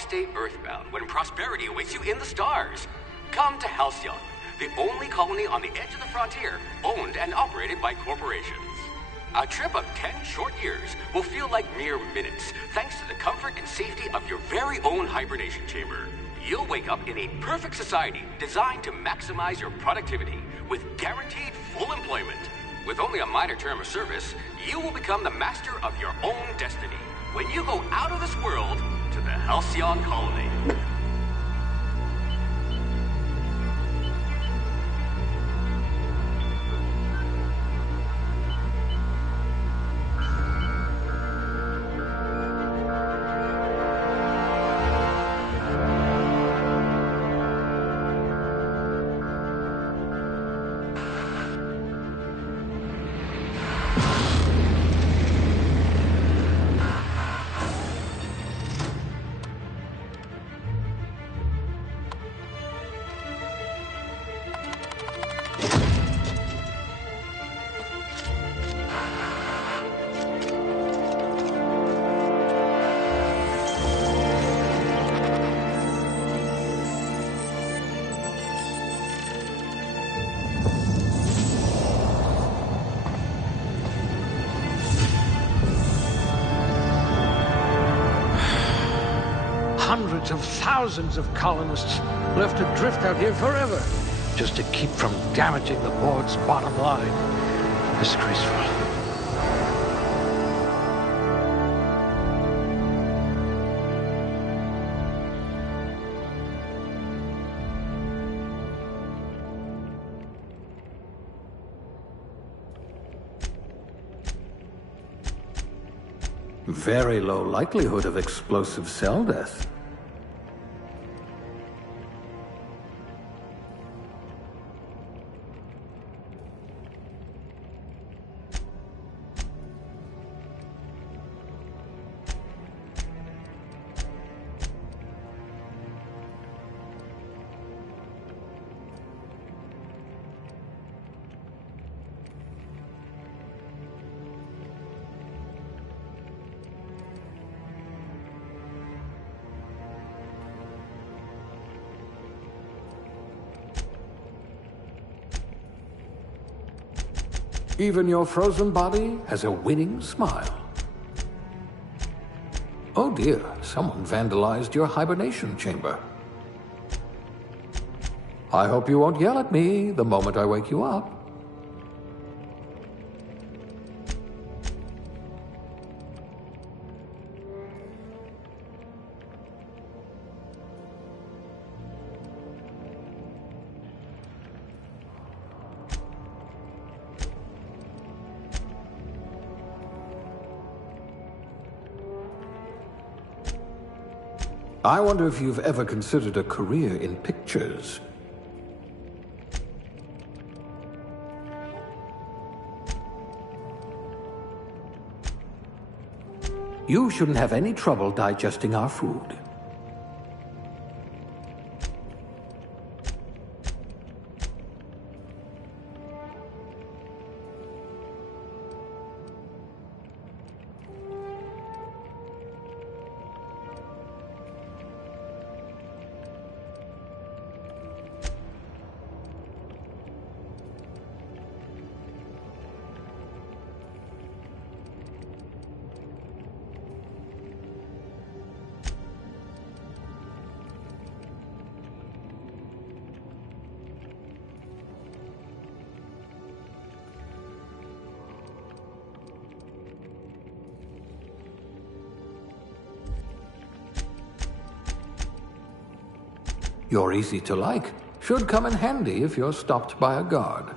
stay earthbound when prosperity awaits you in the stars? Come to Halcyon, the only colony on the edge of the frontier, owned and operated by corporations. A trip of 10 short years will feel like mere minutes, thanks to the comfort and safety of your very own hibernation chamber. You'll wake up in a perfect society designed to maximize your productivity with guaranteed full employment. With only a minor term of service, you will become the master of your own destiny when you go out of this world to the Halcyon colony. Hundreds of thousands of colonists left adrift out here forever, just to keep from damaging the board's bottom line. Disgraceful. Very low likelihood of explosive cell death. Even your frozen body has a winning smile. Oh dear, someone vandalized your hibernation chamber. I hope you won't yell at me the moment I wake you up. I wonder if you've ever considered a career in pictures. You shouldn't have any trouble digesting our food. You're easy to like. Should come in handy if you're stopped by a guard.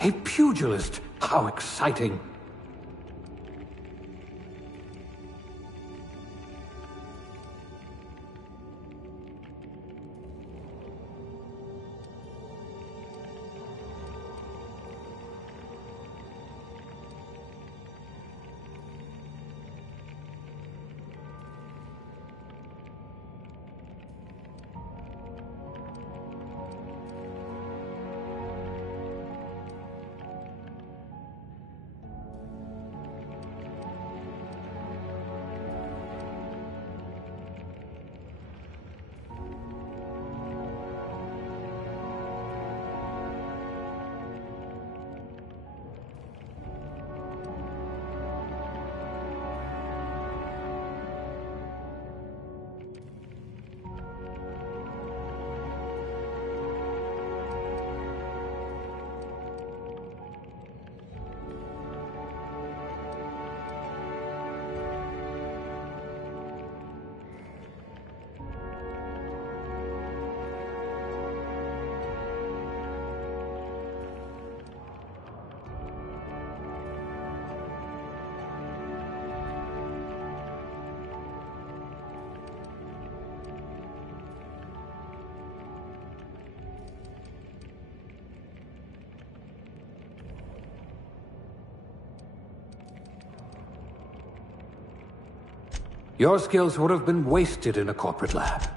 A pugilist! How exciting! Your skills would have been wasted in a corporate lab.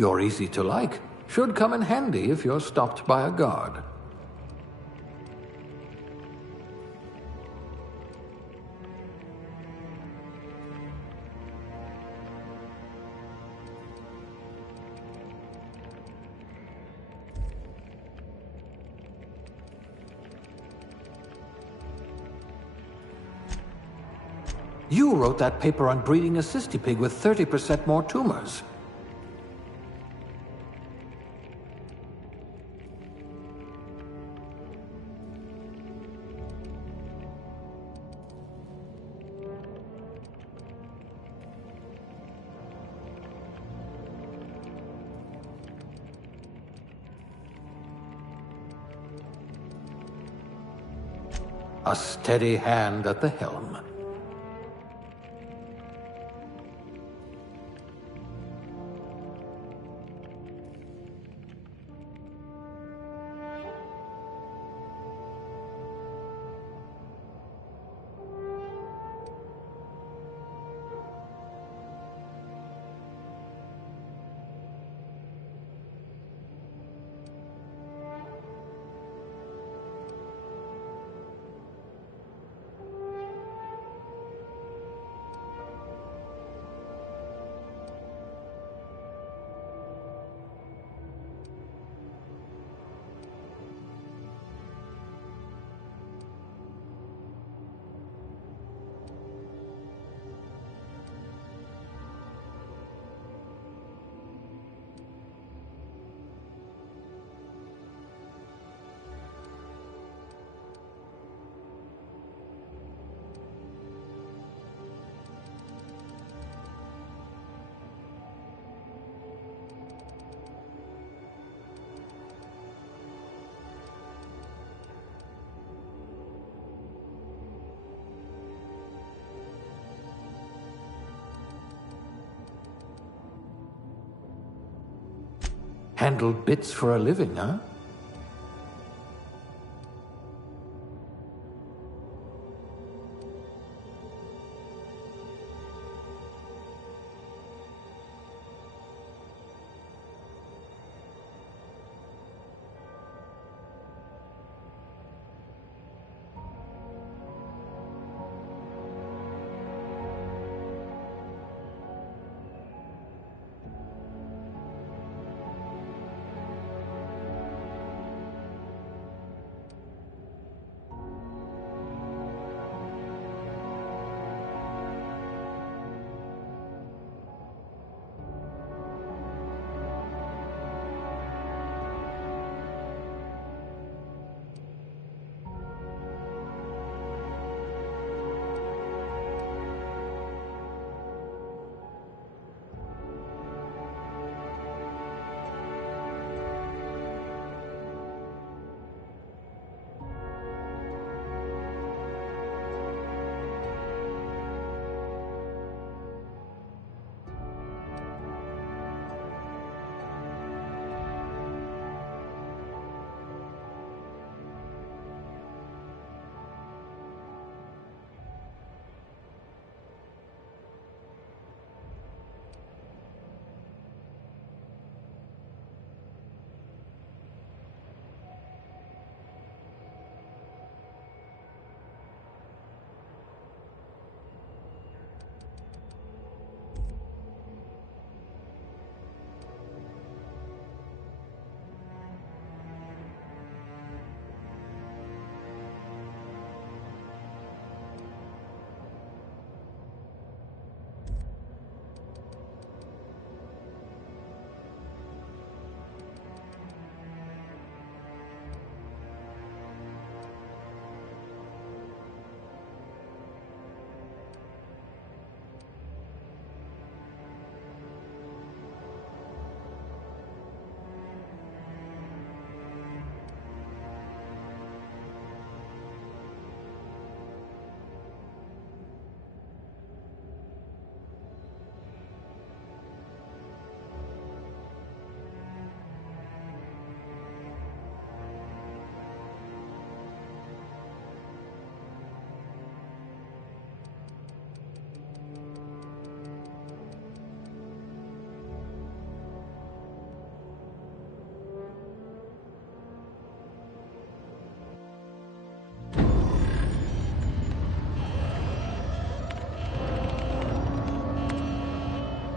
You're easy to like. Should come in handy if you're stopped by a guard. You wrote that paper on breeding a cystipig with 30% more tumors. A steady hand at the helm. Handle bits for a living, huh?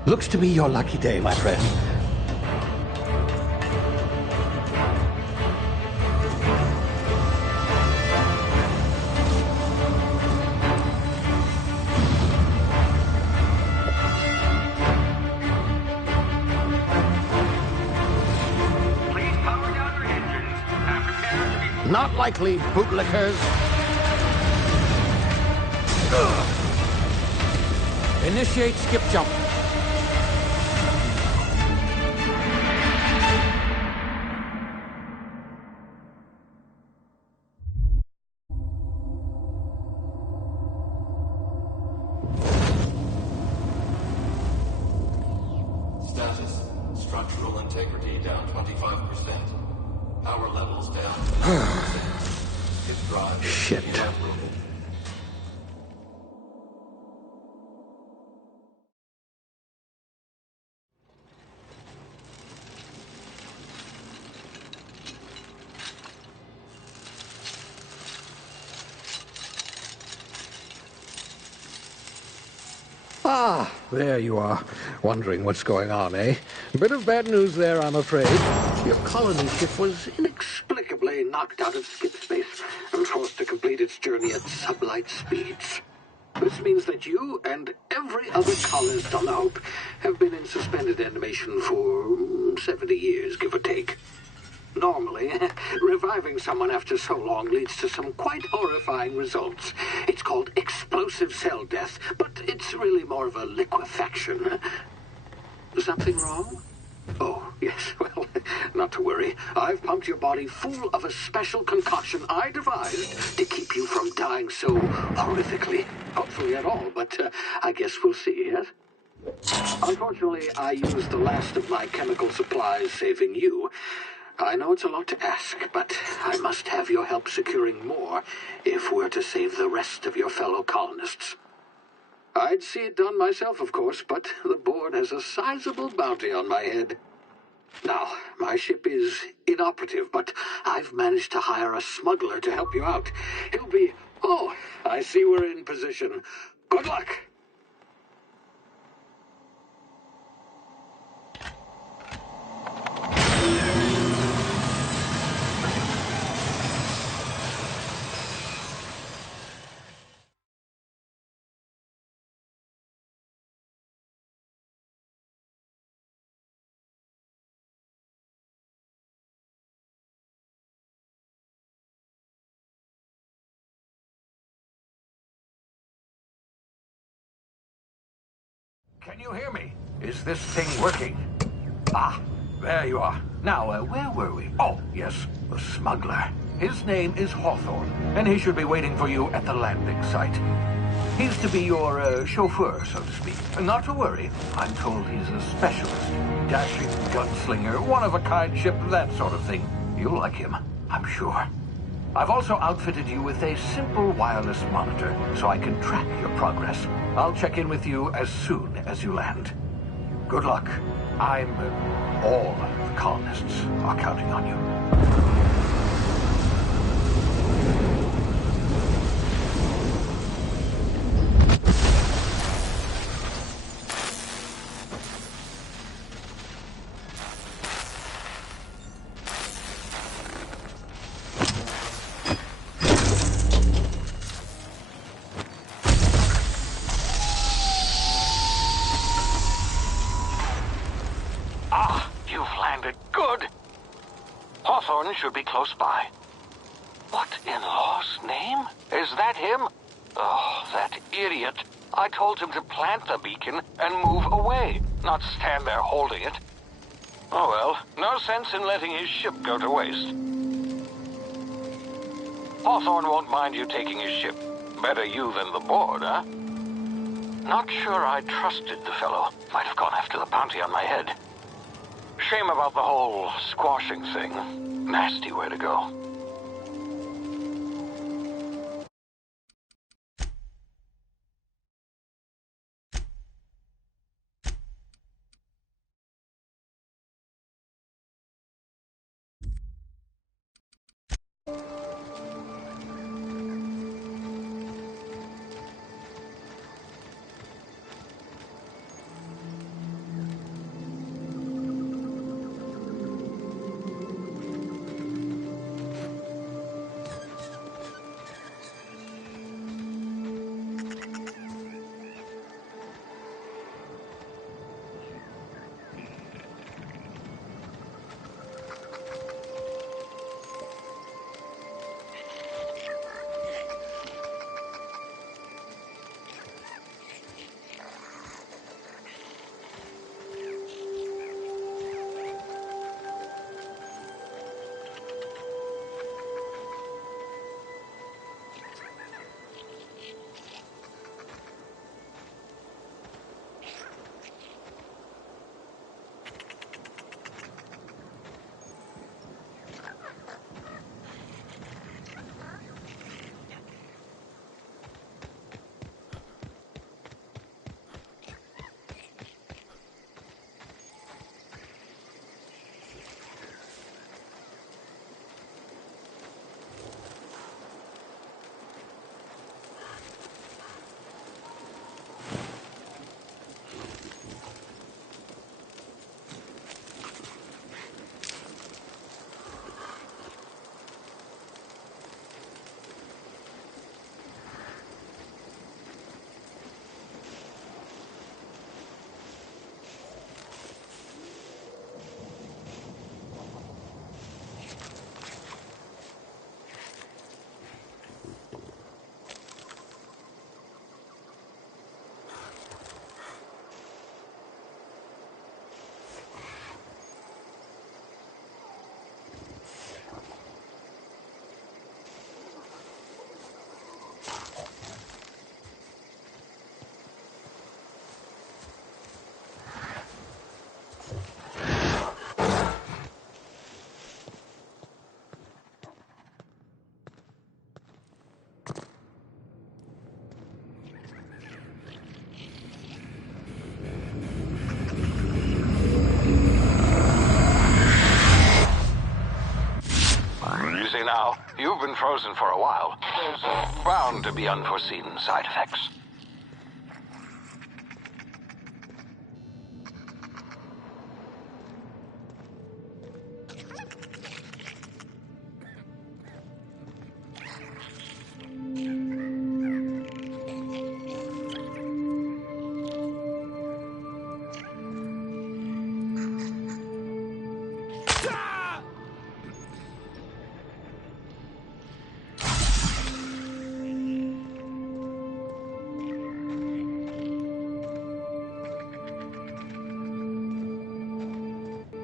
Looks to be your lucky day, my friend. Please power down your engines and prepare to be... Not likely, bootlickers. Initiate skip jump. Status. Structural integrity down 25%. Power levels down 10%. His drive is Shit. inoperable. Ah, there you are. Wondering what's going on, eh? A bit of bad news there, I'm afraid. Your colony ship was inexplicably knocked out of skip space and forced to complete its journey at sublight speeds. This means that you and every other colonist on the Hope have been in suspended animation for 70 years, give or take. Normally, reviving someone after so long leads to some quite horrifying results. It's called explosive cell death, but it's really more of a liquefaction. Something wrong? Oh, yes, well, not to worry. I've pumped your body full of a special concoction I devised to keep you from dying so horrifically. Hopefully at all, but I guess we'll see, yes? Unfortunately, I used the last of my chemical supplies saving you. I know it's a lot to ask, but I must have your help securing more if we're to save the rest of your fellow colonists. I'd see it done myself, of course, but the board has a sizable bounty on my head. Now, my ship is inoperative, but I've managed to hire a smuggler to help you out. He'll be... Oh, I see we're in position. Good luck! Can you hear me? Is this thing working? Ah, there you are. Now, where were we? Oh, yes, the smuggler. His name is Hawthorne, and he should be waiting for you at the landing site. He's to be your chauffeur, so to speak. Not to worry, I'm told he's a specialist. Dashing gunslinger, one-of-a-kind ship, that sort of thing. You'll like him, I'm sure. I've also outfitted you with a simple wireless monitor, so I can track your progress. I'll check in with you as soon as you land. Good luck. All the colonists are counting on you. Should be close by. What in law's name? Is that him? Oh, that idiot. I told him to plant the beacon and move away, not stand there holding it. Oh well, no sense in letting his ship go to waste. Hawthorne won't mind you taking his ship. Better you than the board, huh? Not sure I trusted the fellow. Might have gone after the bounty on my head. Shame about the whole squashing thing. Nasty way to go. been frozen for a while. There's bound to be unforeseen side effects.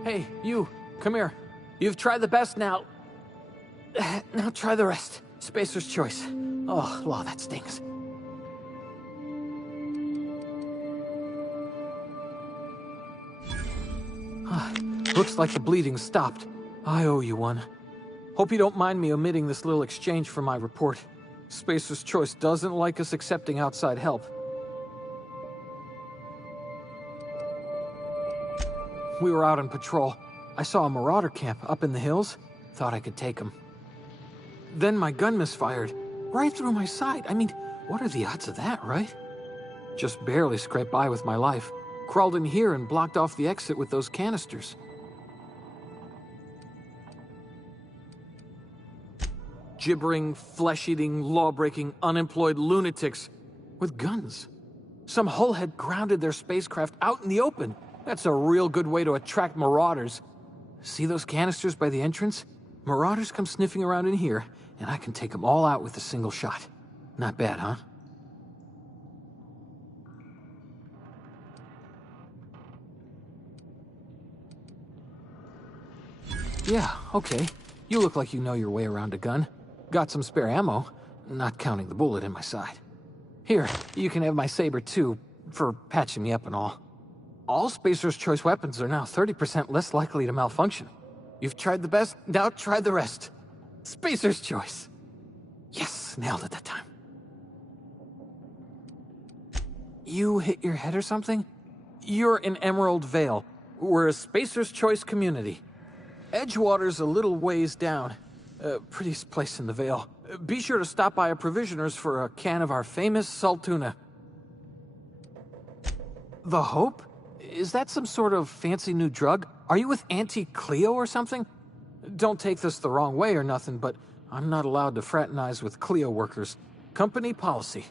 Hey, you, come here. You've tried the best now. Now try the rest. Spacer's choice. Oh, law, that stings. Looks like the bleeding stopped. I owe you one. Hope you don't mind me omitting this little exchange for my report. Spacer's choice doesn't like us accepting outside help. We were out on patrol. I saw a marauder camp up in the hills. Thought I could take them. Then my gun misfired. Right through my side. I mean, what are the odds of that, right? Just barely scraped by with my life. Crawled in here and blocked off the exit with those canisters. Gibbering, flesh-eating, law-breaking, unemployed lunatics with guns. Some hull had grounded their spacecraft out in the open. That's a real good way to attract marauders. See those canisters by the entrance? Marauders come sniffing around in here, and I can take them all out with a single shot. Not bad, huh? Yeah, okay. You look like you know your way around a gun. Got some spare ammo, not counting the bullet in my side. Here, you can have my saber too, for patching me up and all. All Spacer's Choice weapons are now 30% less likely to malfunction. You've tried the best, now try the rest. Spacer's Choice. Yes, nailed it that time. You hit your head or something? You're in Emerald Vale. We're a Spacer's Choice community. Edgewater's a little ways down. Prettiest place in the Vale. Be sure to stop by a provisioner's for a can of our famous salt tuna. The Hope? Is that some sort of fancy new drug? Are you with Auntie Cleo or something? Don't take this the wrong way or nothing, but I'm not allowed to fraternize with Cleo workers. Company policy.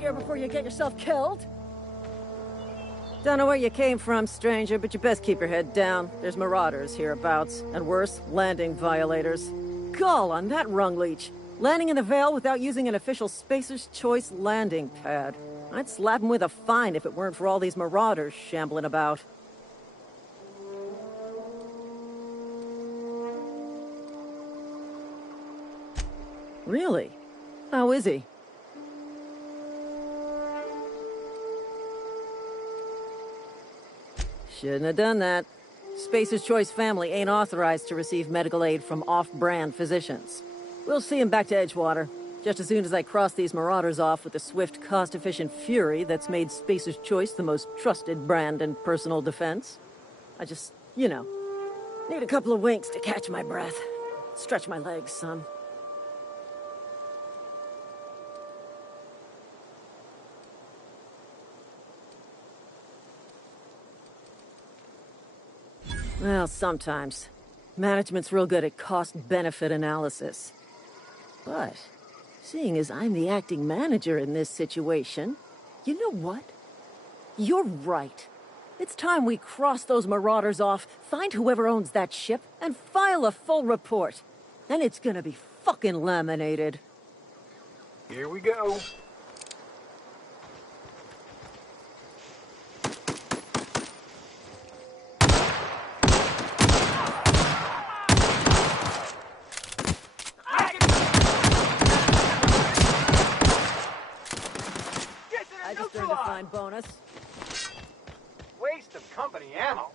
Here before you get yourself killed. Don't know where you came from, stranger, but you best keep your head down. There's marauders hereabouts, and worse, landing violators. Gall on that rung leech. Landing in the Vale without using an official Spacer's Choice landing pad. I'd slap him with a fine if it weren't for all these marauders shambling about. Really? How is he? Shouldn't have done that. Spacer's Choice family ain't authorized to receive medical aid from off-brand physicians. We'll see him back to Edgewater, just as soon as I cross these marauders off with the swift, cost-efficient fury that's made Spacer's Choice the most trusted brand in personal defense. I just, you know, need a couple of winks to catch my breath. Stretch my legs, son. Well, sometimes. Management's real good at cost-benefit analysis. But, seeing as I'm the acting manager in this situation, you know what? You're right. It's time we cross those marauders off, find whoever owns that ship, and file a full report. And it's gonna be fucking laminated. Here we go. I just earned a fine bonus. Waste of company ammo.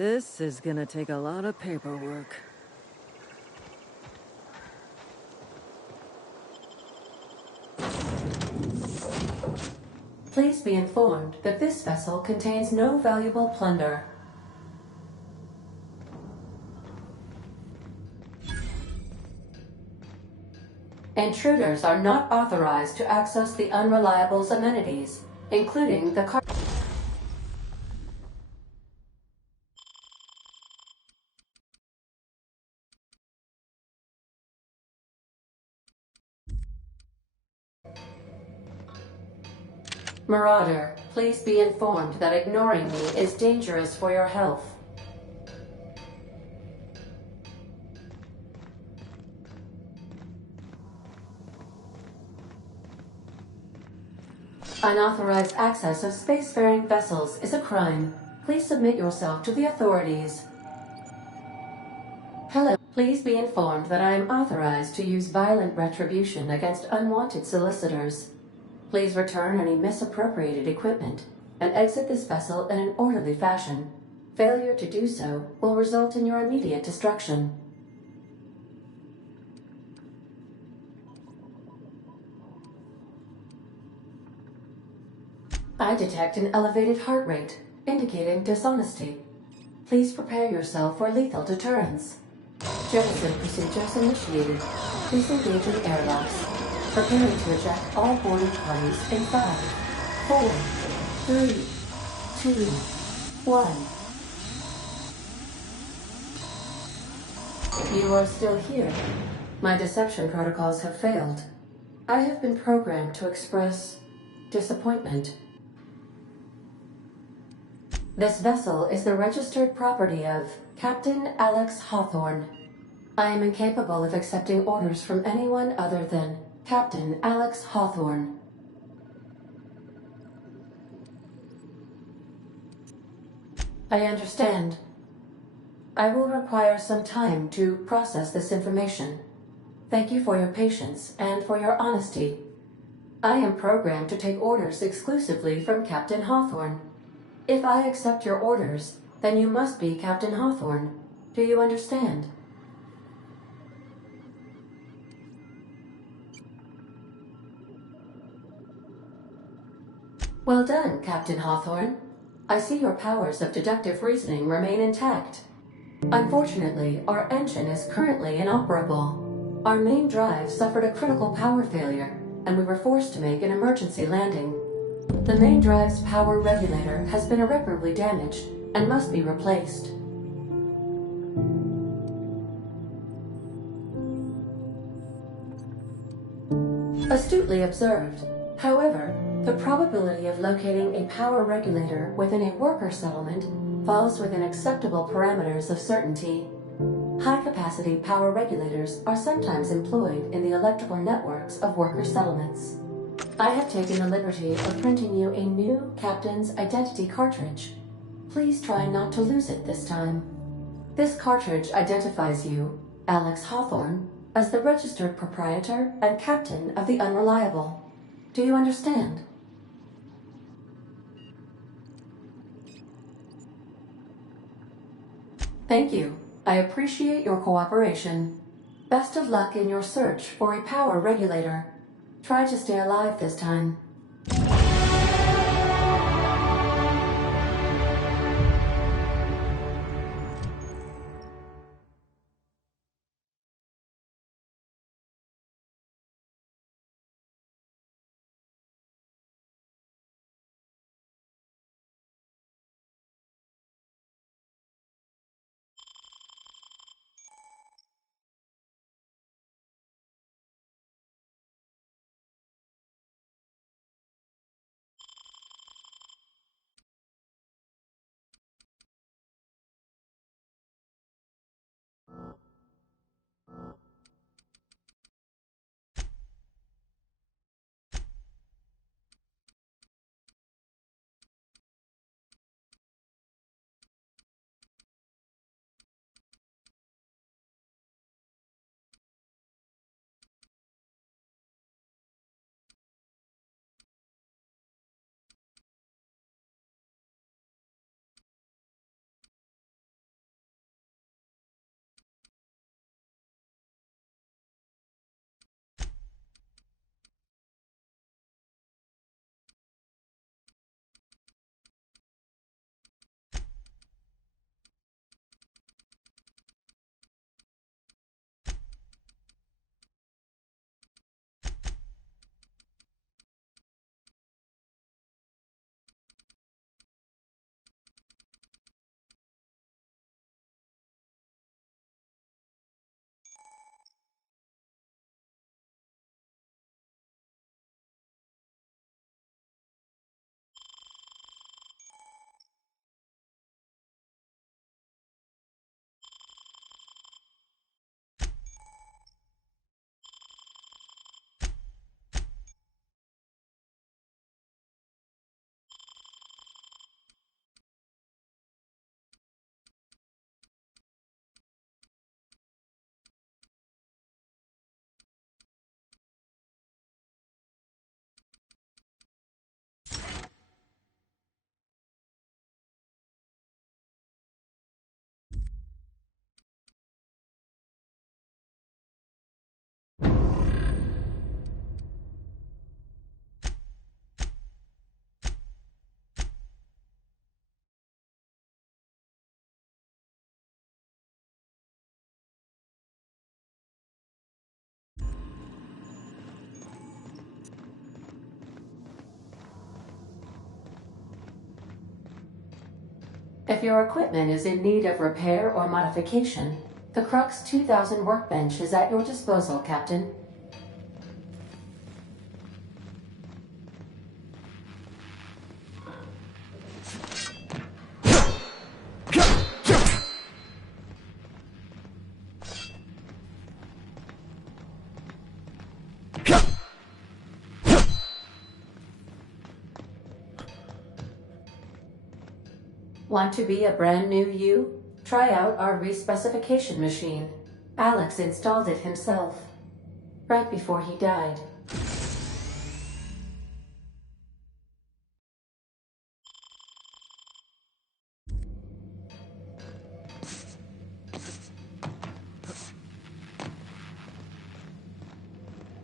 This is gonna take a lot of paperwork. Please be informed that this vessel contains no valuable plunder. Intruders are not authorized to access the Unreliable's amenities, including the car. Marauder, please be informed that ignoring me is dangerous for your health. Unauthorized access of spacefaring vessels is a crime. Please submit yourself to the authorities. Hello. Please be informed that I am authorized to use violent retribution against unwanted solicitors. Please return any misappropriated equipment and exit this vessel in an orderly fashion. Failure to do so will result in your immediate destruction. I detect an elevated heart rate, indicating dishonesty. Please prepare yourself for lethal deterrence. Jettison procedures initiated. Please engage in airlocks. Preparing to eject all boarding parties in 5, 4, 3, 2, 1. You are still here. My deception protocols have failed. I have been programmed to express disappointment. This vessel is the registered property of Captain Alex Hawthorne. I am incapable of accepting orders from anyone other than Captain Alex Hawthorne. I understand. I will require some time to process this information. Thank you for your patience and for your honesty. I am programmed to take orders exclusively from Captain Hawthorne. If I accept your orders, then you must be Captain Hawthorne. Do you understand? Well done, Captain Hawthorne. I see your powers of deductive reasoning remain intact. Unfortunately, our engine is currently inoperable. Our main drive suffered a critical power failure, and we were forced to make an emergency landing. The main drive's power regulator has been irreparably damaged and must be replaced. Astutely observed. However, the probability of locating a power regulator within a worker settlement falls within acceptable parameters of certainty. High-capacity power regulators are sometimes employed in the electrical networks of worker settlements. I have taken the liberty of printing you a new Captain's Identity cartridge. Please try not to lose it this time. This cartridge identifies you, Alex Hawthorne, as the registered proprietor and captain of the Unreliable. Do you understand? Thank you. I appreciate your cooperation. Best of luck in your search for a power regulator. Try to stay alive this time. If your equipment is in need of repair or modification, the Crux 2000 workbench is at your disposal, Captain. Want to be a brand new you? Try out our respecification machine. Alex installed it himself, right before he died.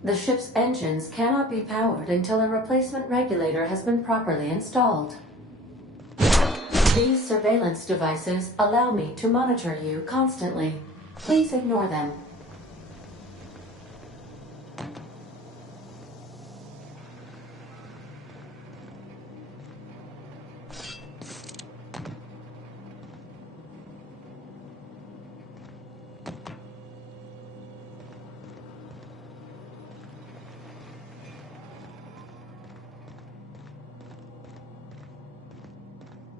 The ship's engines cannot be powered until a replacement regulator has been properly installed. These surveillance devices allow me to monitor you constantly. Please ignore them.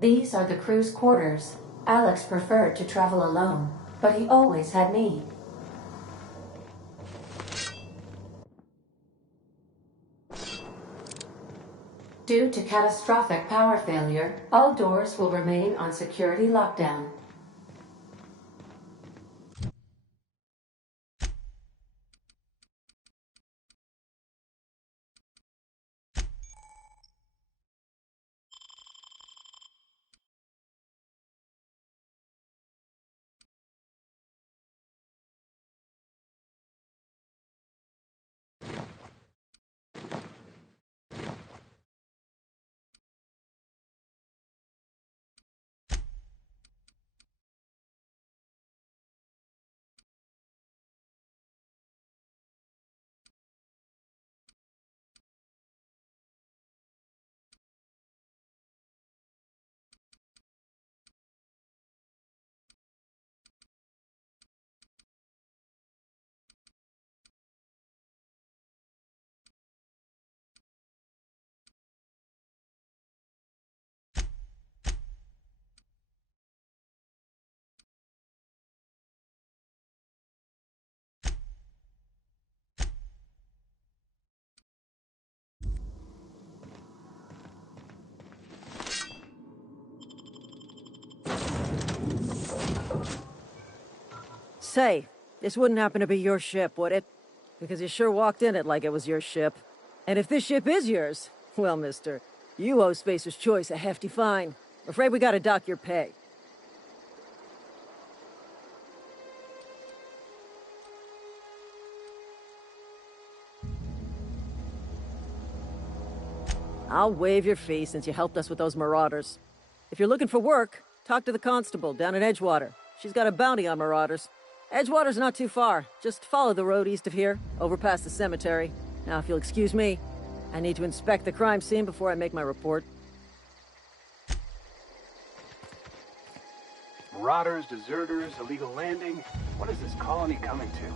These are the crew's quarters. Alex preferred to travel alone, but he always had me. Due to catastrophic power failure, all doors will remain on security lockdown. Say, this wouldn't happen to be your ship, would it? Because you sure walked in it like it was your ship. And if this ship is yours, well, mister, you owe Spacer's Choice a hefty fine. I'm afraid we gotta dock your pay. I'll waive your fee since you helped us with those marauders. If you're looking for work, talk to the constable down in Edgewater. She's got a bounty on marauders. Edgewater's not too far. Just follow the road east of here, over past the cemetery. Now, if you'll excuse me, I need to inspect the crime scene before I make my report. Marauders, deserters, illegal landing. What is this colony coming to?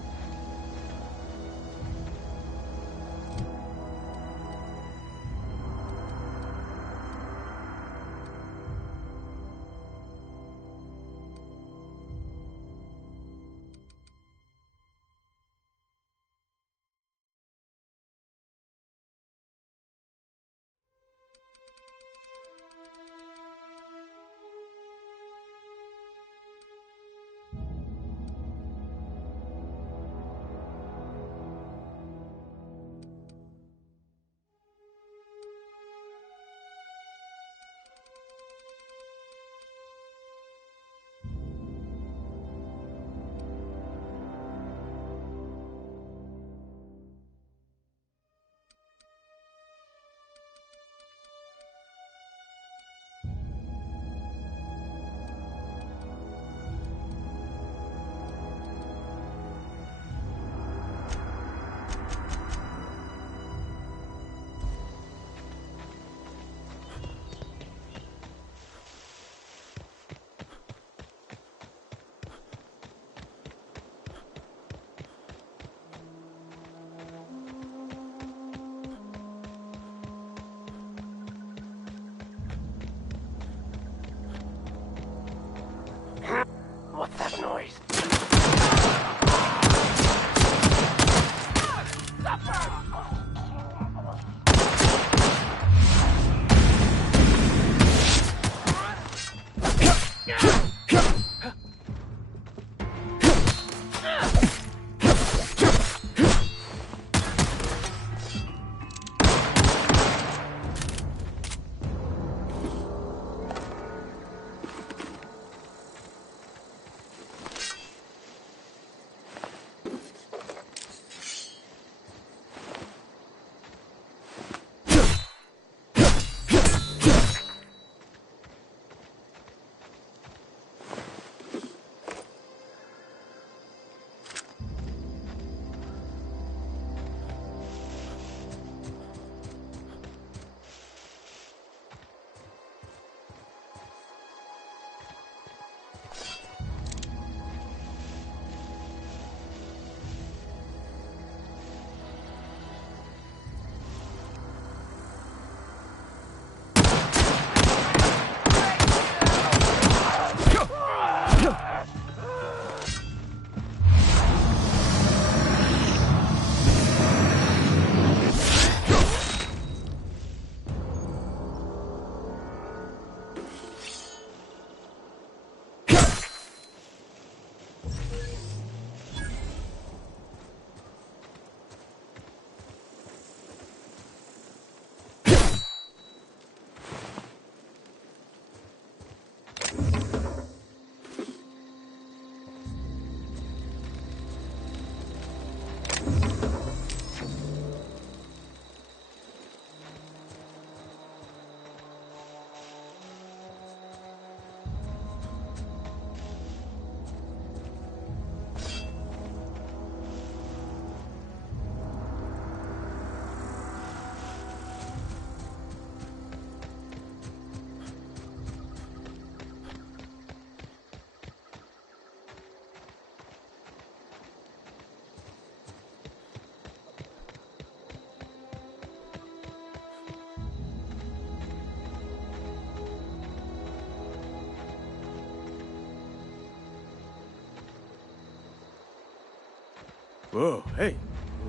Whoa, hey,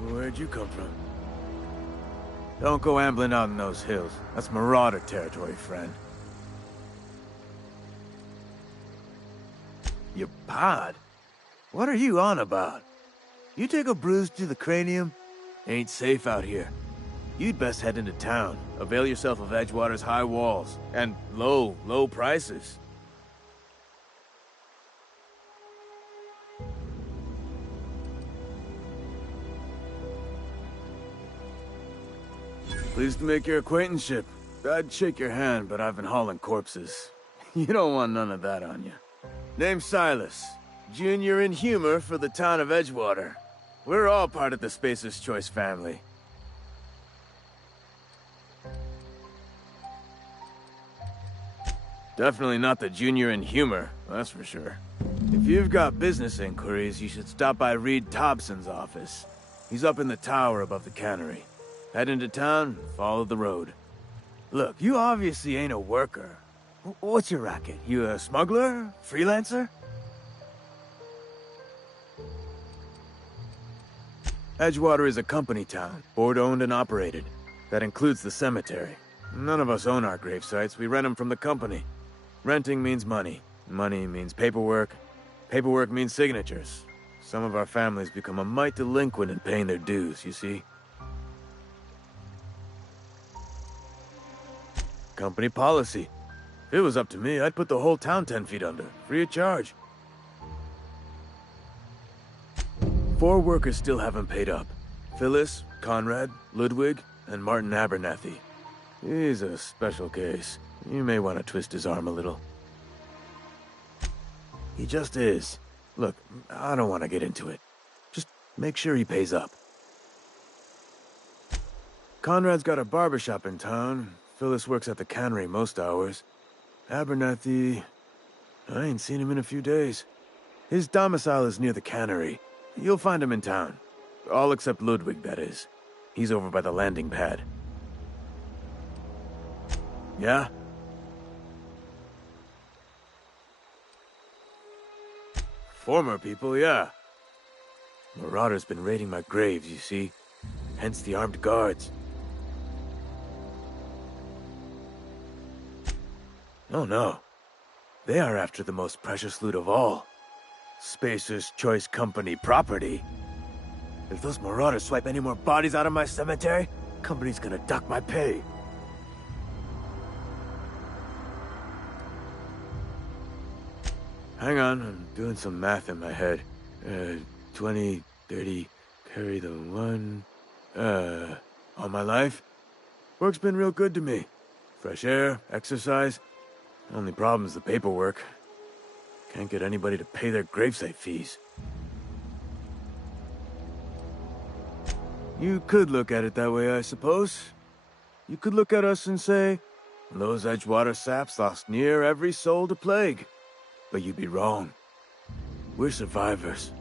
where'd you come from? Don't go ambling out in those hills. That's marauder territory, friend. Your pod? What are you on about? You take a bruise to the cranium? Ain't safe out here. You'd best head into town. Avail yourself of Edgewater's high walls. And low prices. Pleased to make your acquaintanceship. I'd shake your hand, but I've been hauling corpses. You don't want none of that on you. Name's Silas. Junior in humor for the town of Edgewater. We're all part of the Spacer's Choice family. Definitely not the junior in humor, that's for sure. If you've got business inquiries, you should stop by Reed Thompson's office. He's up in the tower above the cannery. Head into town, follow the road. Look, you obviously ain't a worker. What's your racket? You a smuggler? Freelancer? Edgewater is a company town, board-owned and operated. That includes the cemetery. None of us own our grave sites, we rent them from the company. Renting means money. Money means paperwork. Paperwork means signatures. Some of our families become a mite delinquent in paying their dues, you see? Company policy. If it was up to me, I'd put the whole town 10 feet under, free of charge. 4 workers still haven't paid up. Phyllis, Conrad, Ludwig, and Martin Abernathy. He's a special case. You may want to twist his arm a little. He just is. Look, I don't want to get into it. Just make sure he pays up. Conrad's got a barbershop in town. Phyllis works at the cannery most hours. Abernathy... I ain't seen him in a few days. His domicile is near the cannery. You'll find him in town. All except Ludwig, that is. He's over by the landing pad. Yeah? Former people, yeah. Marauders been raiding my graves, you see. Hence the armed guards. Oh no. They are after the most precious loot of all. Spacer's Choice Company property. If those marauders swipe any more bodies out of my cemetery, company's gonna dock my pay. Hang on, I'm doing some math in my head. 20, 30, carry the 1... all my life? Work's been real good to me. Fresh air, exercise. Only problem's the paperwork. Can't get anybody to pay their gravesite fees. You could look at it that way, I suppose. You could look at us and say, those Edgewater saps lost near every soul to plague. But you'd be wrong. We're survivors.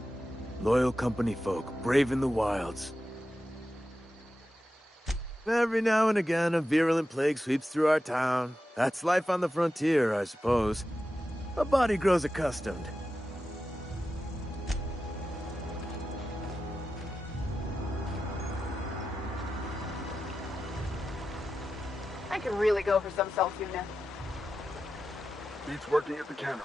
Loyal company folk, brave in the wilds. Every now and again, a virulent plague sweeps through our town. That's life on the frontier, I suppose. A body grows accustomed. I could really go for some self-unit. Beats working at the cannery.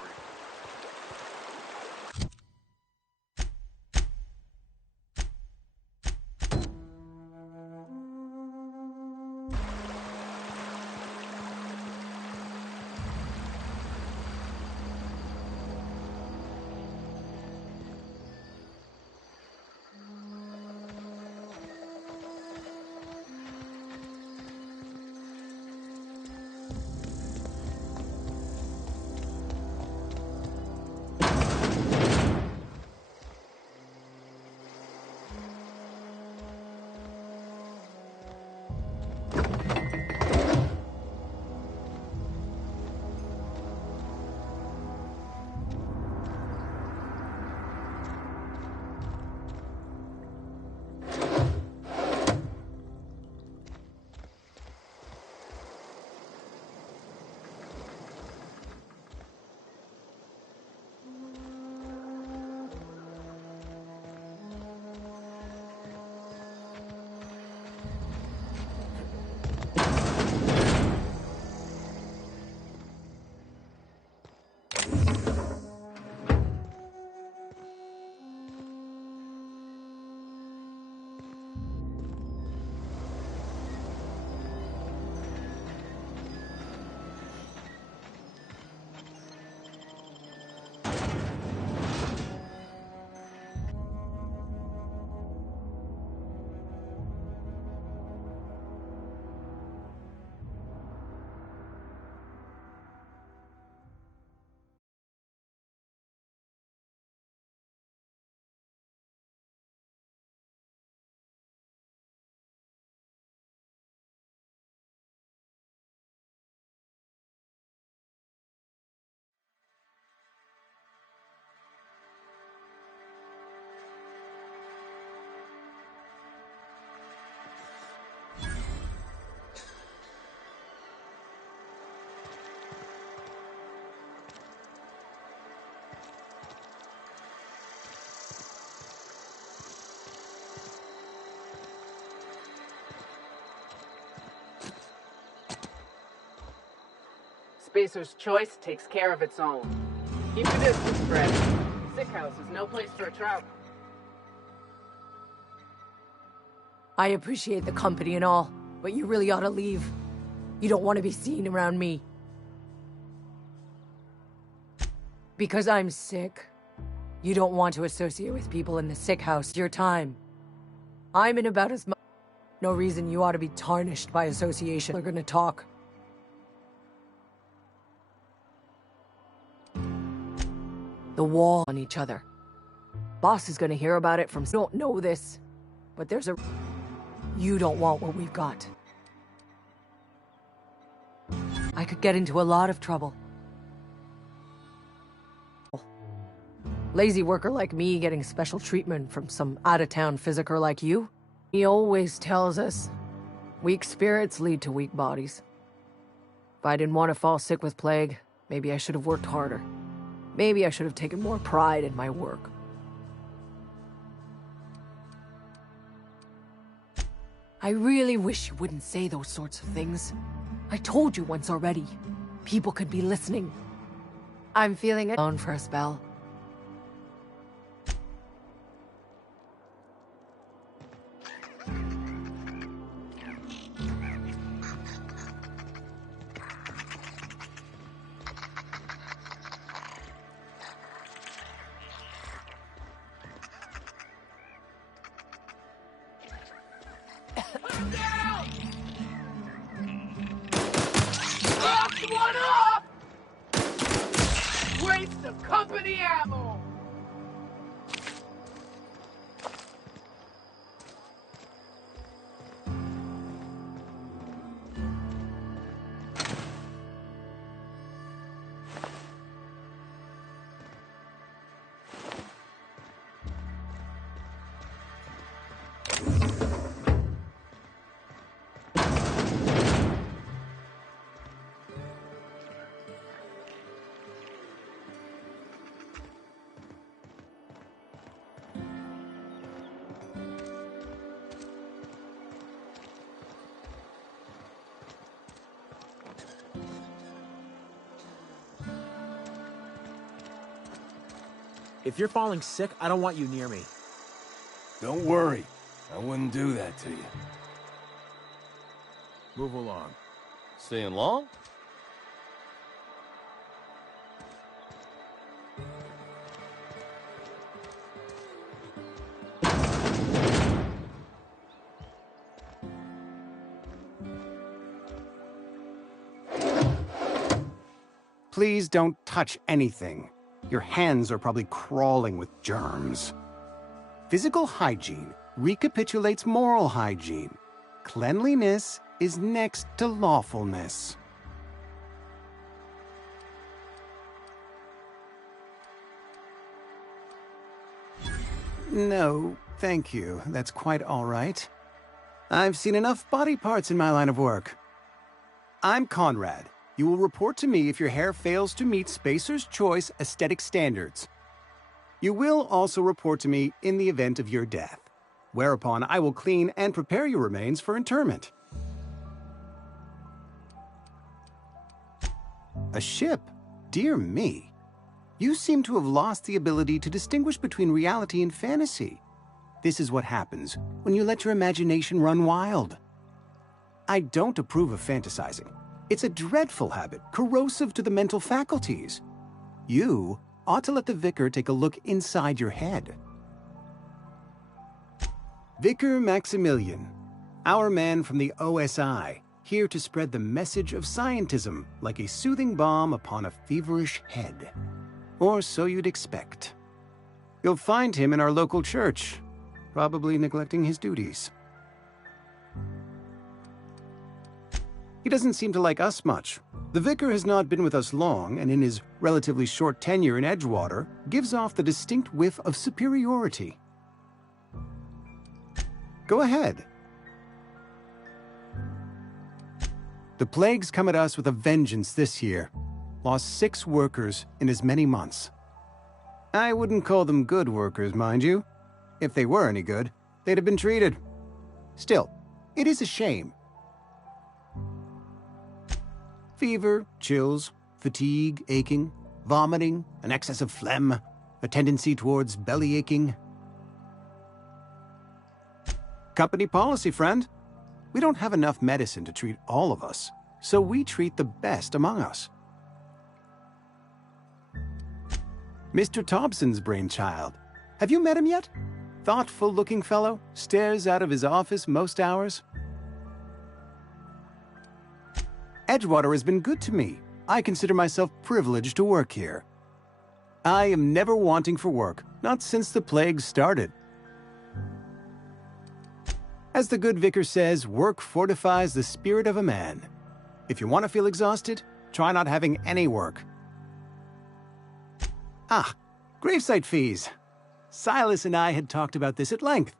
Spacer's Choice takes care of its own. Keep your distance, Fred. Sick house is no place for a trout. I appreciate the company and all, but you really ought to leave. You don't want to be seen around me. Because I'm sick. You don't want to associate with people in the sick house. Your time. I'm in about as much. No reason you ought to be tarnished by association. We're gonna talk. The wall on each other. Boss is gonna hear about it from... Don't know this, but there's a... You don't want what we've got. I could get into a lot of trouble. Lazy worker like me getting special treatment from some out-of-town physiker like you? He always tells us, weak spirits lead to weak bodies. If I didn't want to fall sick with plague, maybe I should have worked harder. Maybe I should have taken more pride in my work. I really wish you wouldn't say those sorts of things. I told you once already. People could be listening. I'm feeling alone for a spell. One up! Waste of company ammo! If you're falling sick, I don't want you near me. Don't worry. I wouldn't do that to you. Move along. Staying long? Please don't touch anything. Your hands are probably crawling with germs. Physical hygiene recapitulates moral hygiene. Cleanliness is next to lawfulness. No, thank you. That's quite all right. I've seen enough body parts in my line of work. I'm Conrad. You will report to me if your hair fails to meet Spacer's Choice aesthetic standards. You will also report to me in the event of your death, whereupon I will clean and prepare your remains for interment. A ship? Dear me. You seem to have lost the ability to distinguish between reality and fantasy. This is what happens when you let your imagination run wild. I don't approve of fantasizing. It's a dreadful habit, corrosive to the mental faculties. You ought to let the vicar take a look inside your head. Vicar Maximilian, our man from the OSI, here to spread the message of scientism like a soothing balm upon a feverish head. Or so you'd expect. You'll find him in our local church, probably neglecting his duties. He doesn't seem to like us much. The vicar has not been with us long, and in his relatively short tenure in Edgewater, gives off the distinct whiff of superiority. Go ahead. The plague's come at us with a vengeance this year. Lost 6 workers in as many months. I wouldn't call them good workers, mind you. If they were any good, they'd have been treated. Still, it is a shame. Fever, chills, fatigue, aching, vomiting, an excess of phlegm, a tendency towards belly aching. Company policy, friend. We don't have enough medicine to treat all of us, so we treat the best among us. Mr. Thompson's brainchild. Have you met him yet? Thoughtful-looking fellow, stares out of his office most hours. Edgewater has been good to me. I consider myself privileged to work here. I am never wanting for work, not since the plague started. As the good vicar says, work fortifies the spirit of a man. If you want to feel exhausted, try not having any work. Ah, gravesite fees. Silas and I had talked about this at length.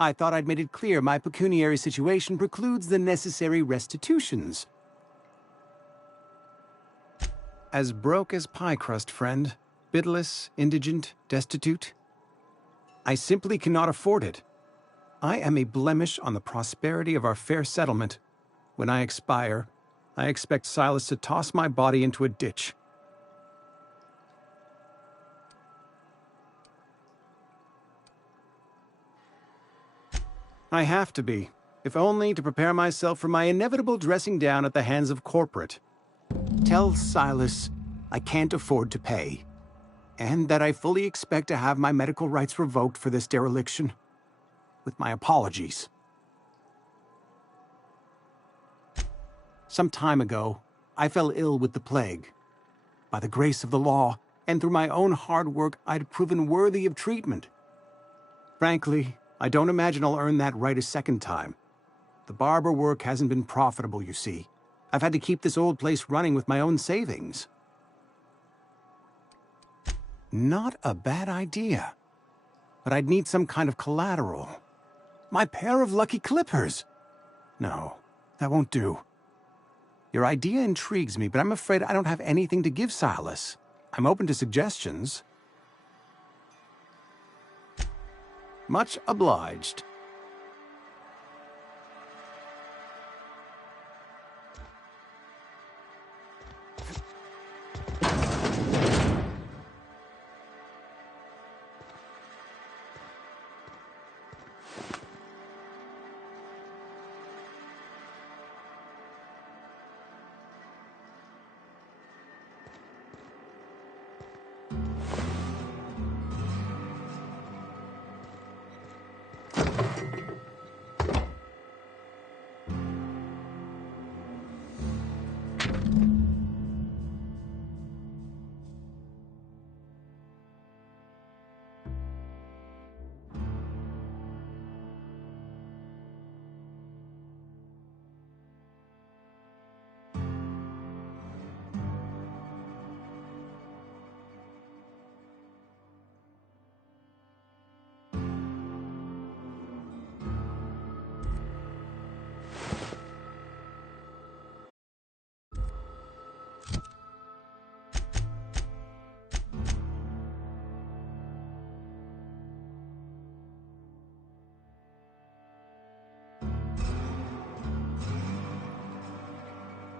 I thought I'd made it clear my pecuniary situation precludes the necessary restitutions. As broke as pie crust, friend. Bidless, indigent, destitute. I simply cannot afford it. I am a blemish on the prosperity of our fair settlement. When I expire, I expect Silas to toss my body into a ditch. I have to be, if only to prepare myself for my inevitable dressing down at the hands of corporate. Tell Silas I can't afford to pay, and that I fully expect to have my medical rights revoked for this dereliction. With my apologies. Some time ago, I fell ill with the plague. By the grace of the law, and through my own hard work, I'd proven worthy of treatment. Frankly, I don't imagine I'll earn that right a second time. The barber work hasn't been profitable, you see. I've had to keep this old place running with my own savings. Not a bad idea. But I'd need some kind of collateral. My pair of lucky clippers! No, that won't do. Your idea intrigues me, but I'm afraid I don't have anything to give Silas. I'm open to suggestions. Much obliged.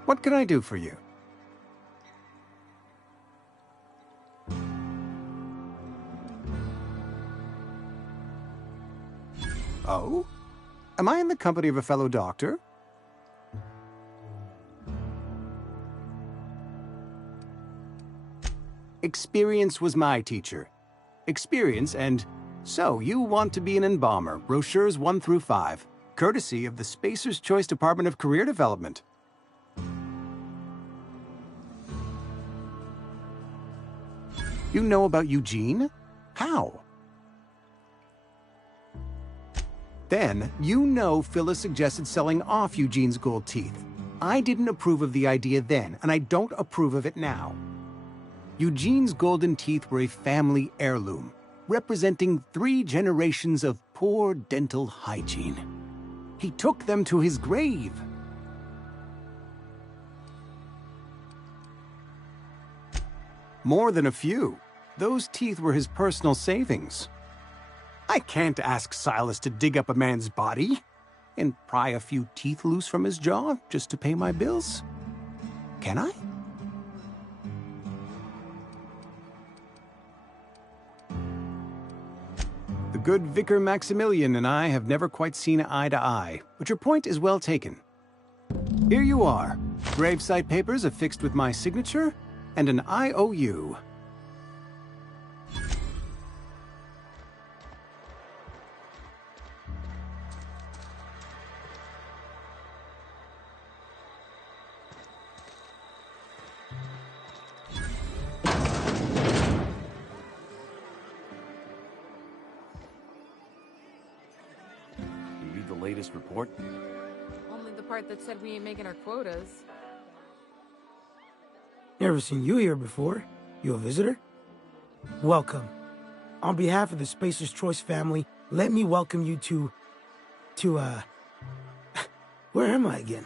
What can I do for you? Oh? Am I in the company of a fellow doctor? Experience was my teacher. Experience and... So, you want to be an embalmer, brochures 1 through 5, courtesy of the Spacer's Choice Department of Career Development. You know about Eugene? How? Then, you know Phyllis suggested selling off Eugene's gold teeth. I didn't approve of the idea then, and I don't approve of it now. Eugene's golden teeth were a family heirloom, representing 3 generations of poor dental hygiene. He took them to his grave. More than a few. Those teeth were his personal savings. I can't ask Silas to dig up a man's body and pry a few teeth loose from his jaw just to pay my bills. Can I? The good Vicar Maximilian and I have never quite seen eye to eye, but your point is well taken. Here you are. Gravesite papers affixed with my signature, and an IOU. Latest report? Only the part that said we ain't making our quotas. Never seen you here before. You a visitor? Welcome. On behalf of the Spacer's Choice family, let me welcome you to, where am I again?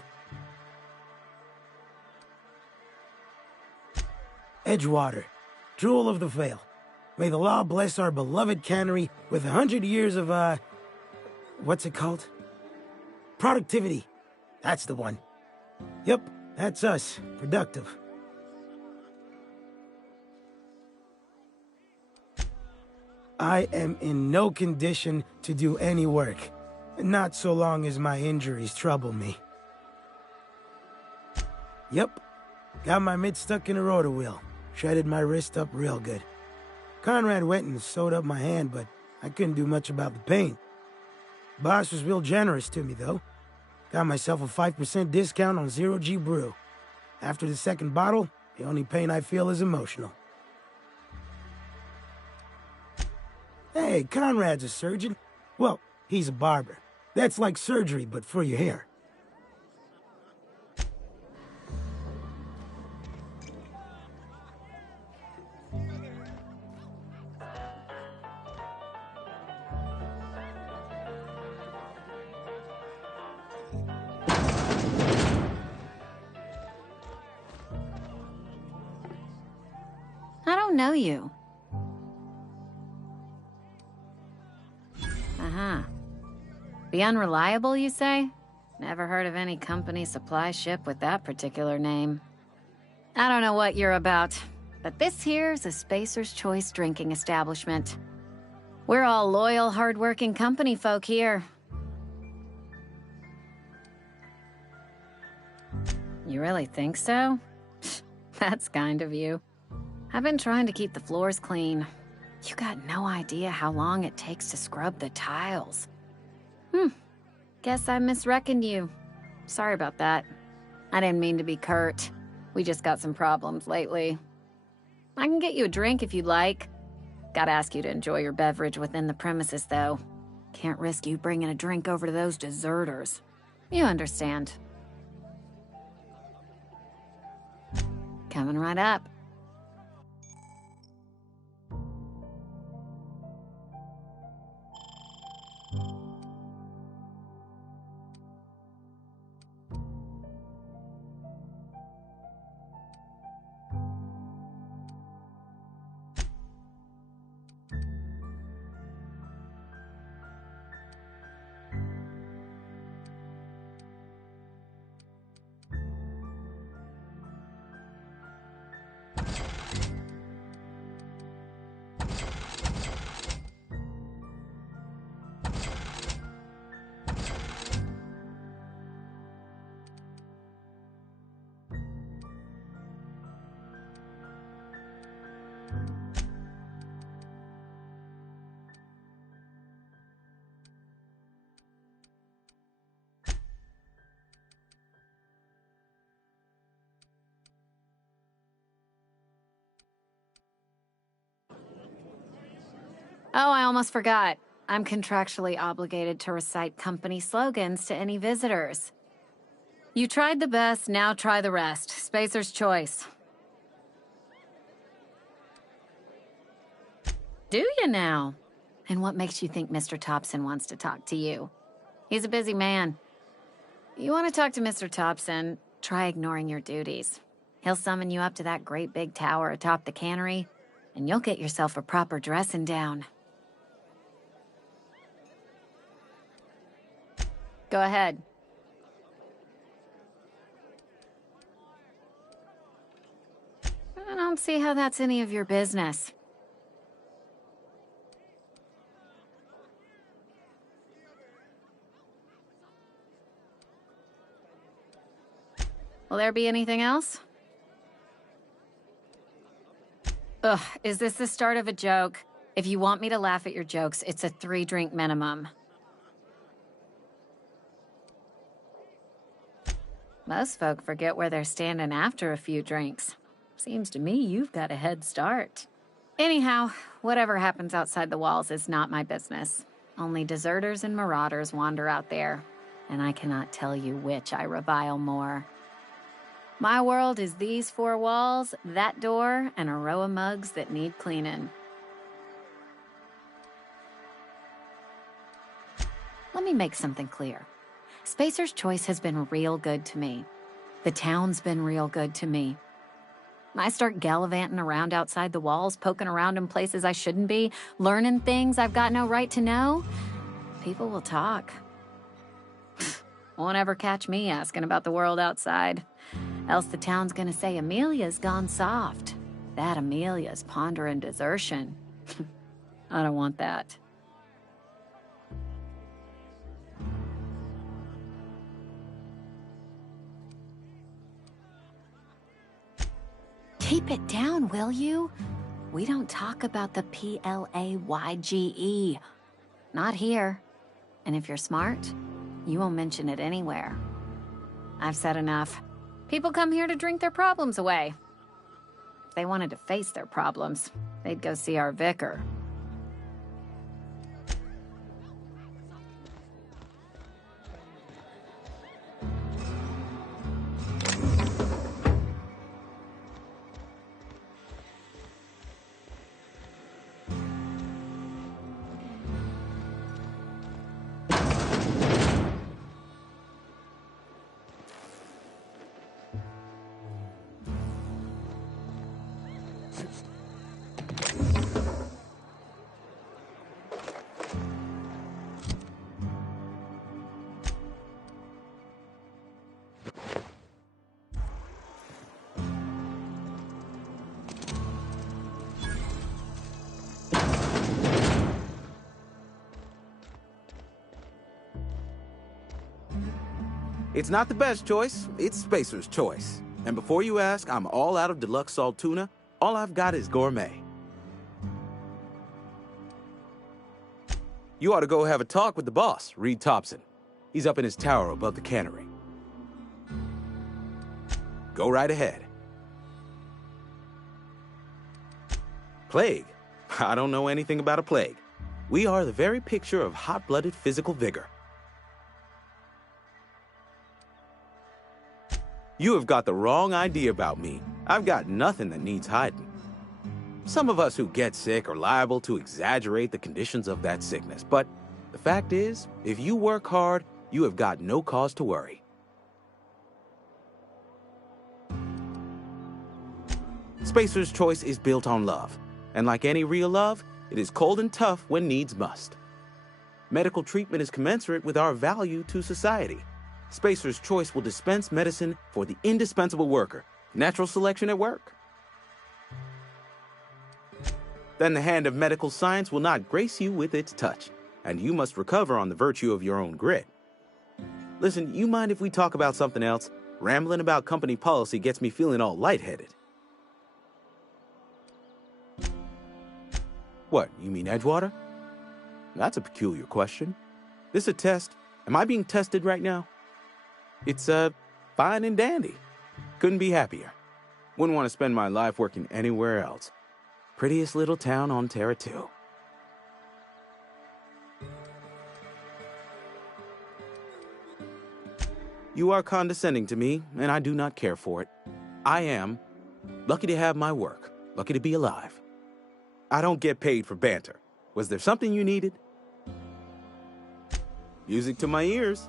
Edgewater, Jewel of the Vale. May the law bless our beloved cannery with 100 years of, what's it called? Productivity. That's the one. Yep, that's us. Productive. I am in no condition to do any work. Not so long as my injuries trouble me. Yep. Got my mid stuck in a rotor wheel. Shredded my wrist up real good. Conrad went and sewed up my hand, but I couldn't do much about the pain. Boss was real generous to me, though. Got myself a 5% discount on Zero G Brew. After the second bottle, the only pain I feel is emotional. Hey, Conrad's a surgeon. Well, he's a barber. That's like surgery, but for your hair. I don't know you. Uh-huh. The Unreliable, you say? Never heard of any company supply ship with that particular name. I don't know what you're about, but this here's a Spacer's Choice drinking establishment. We're all loyal, hard-working company folk here. You really think so? That's kind of you. I've been trying to keep the floors clean. You got no idea how long it takes to scrub the tiles. Guess I misreckoned you. Sorry about that. I didn't mean to be curt. We just got some problems lately. I can get you a drink if you'd like. Gotta ask you to enjoy your beverage within the premises, though. Can't risk you bringing a drink over to those deserters. You understand. Coming right up. Oh, I almost forgot. I'm contractually obligated to recite company slogans to any visitors. You tried the best, now try the rest. Spacer's Choice. Do you now? And what makes you think Mr. Thompson wants to talk to you? He's a busy man. You want to talk to Mr. Thompson, try ignoring your duties. He'll summon you up to that great big tower atop the cannery, and you'll get yourself a proper dressing down. Go ahead. I don't see how that's any of your business. Will there be anything else? Ugh, is this the start of a joke? If you want me to laugh at your jokes, it's a 3-drink minimum. Most folk forget where they're standing after a few drinks. Seems to me you've got a head start. Anyhow, whatever happens outside the walls is not my business. Only deserters and marauders wander out there, and I cannot tell you which I revile more. My world is these 4 walls, that door, and a row of mugs that need cleaning. Let me make something clear. Spacer's Choice has been real good to me. The town's been real good to me. I start gallivanting around outside the walls, poking around in places I shouldn't be, learning things I've got no right to know. People will talk. Won't ever catch me asking about the world outside. Else the town's gonna say Amelia's gone soft. That Amelia's pondering desertion. I don't want that. Keep it down, will you? We don't talk about the PLAYGE. Not here. And if you're smart, you won't mention it anywhere. I've said enough. People come here to drink their problems away. If they wanted to face their problems, they'd go see our vicar. It's not the best choice, it's Spacer's Choice. And before you ask, I'm all out of deluxe salt tuna. All I've got is gourmet. You ought to go have a talk with the boss, Reed Thompson. He's up in his tower above the cannery. Go right ahead. Plague? I don't know anything about a plague. We are the very picture of hot-blooded physical vigor. You have got the wrong idea about me. I've got nothing that needs hiding. Some of us who get sick are liable to exaggerate the conditions of that sickness, but the fact is, if you work hard, you have got no cause to worry. Spacer's Choice is built on love, and like any real love, it is cold and tough when needs must. Medical treatment is commensurate with our value to society. Spacer's Choice will dispense medicine for the indispensable worker. Natural selection at work. Then the hand of medical science will not grace you with its touch, and you must recover on the virtue of your own grit. Listen, you mind if we talk about something else? Rambling about company policy gets me feeling all lightheaded. What, you mean Edgewater? That's a peculiar question. This a test? Am I being tested right now? It's, fine and dandy. Couldn't be happier. Wouldn't want to spend my life working anywhere else. Prettiest little town on Terra 2. You are condescending to me, and I do not care for it. I am lucky to have my work, lucky to be alive. I don't get paid for banter. Was there something you needed? Music to my ears.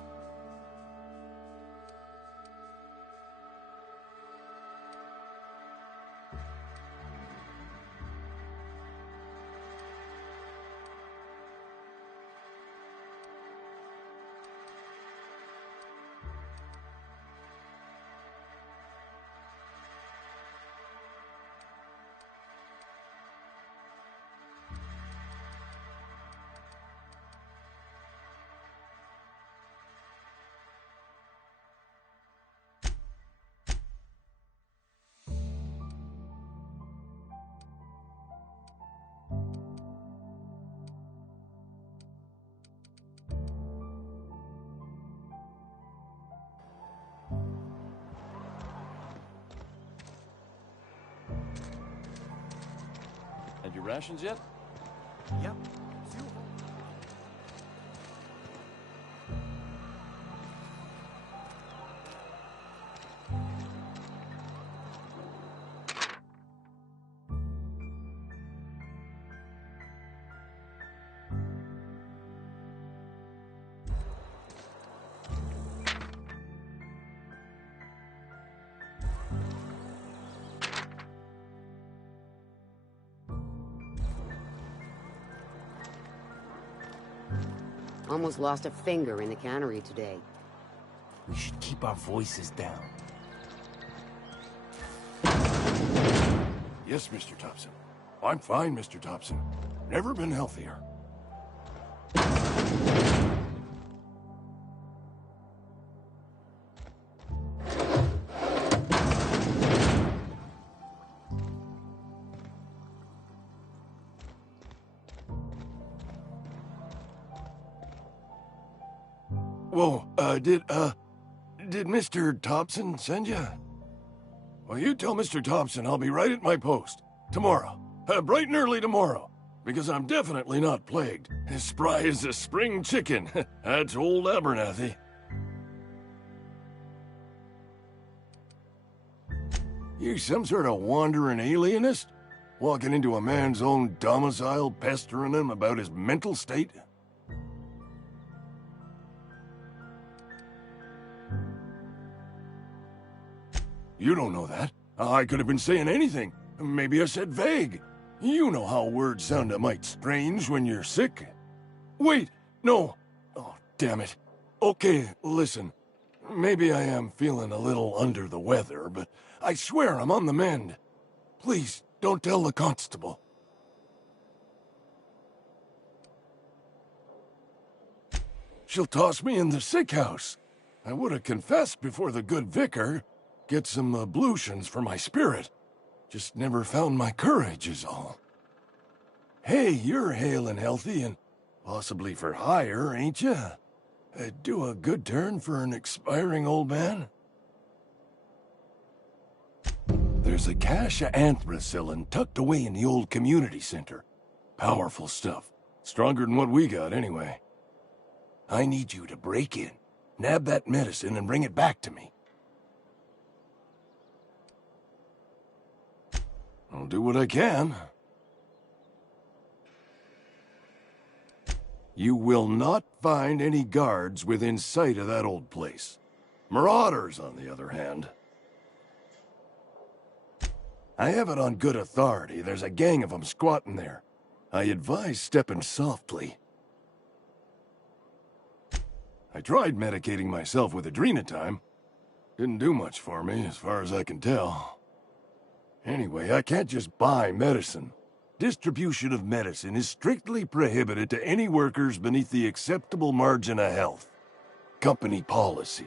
Had your rations yet? Yep. Almost lost a finger in the cannery today. We should keep our voices down. Yes, Mr. Thompson. I'm fine, Mr. Thompson. Never been healthier. Whoa, did Mr. Thompson send you? Well, you tell Mr. Thompson I'll be right at my post. Tomorrow. Bright and early tomorrow. Because I'm definitely not plagued. As spry as a spring chicken. That's old Abernathy. You some sort of wandering alienist? Walking into a man's own domicile, pestering him about his mental state? You don't know that. I could have been saying anything. Maybe I said vague. You know how words sound a mite strange when you're sick. Wait, no. Oh, damn it. Okay, listen. Maybe I am feeling a little under the weather, but I swear I'm on the mend. Please, don't tell the constable. She'll toss me in the sick house. I would have confessed before the good vicar. Get some ablutions for my spirit. Just never found my courage is all. Hey, you're hale and healthy and possibly for hire, ain't you? Do a good turn for an expiring old man? There's a cache of anthracillin tucked away in the old community center. Powerful stuff. Stronger than what we got, anyway. I need you to break in, nab that medicine, and bring it back to me. I'll do what I can. You will not find any guards within sight of that old place. Marauders, on the other hand. I have it on good authority. There's a gang of them squatting there. I advise stepping softly. I tried medicating myself with adrenatime. Didn't do much for me, as far as I can tell. Anyway, I can't just buy medicine. Distribution of medicine is strictly prohibited to any workers beneath the acceptable margin of health. Company policy.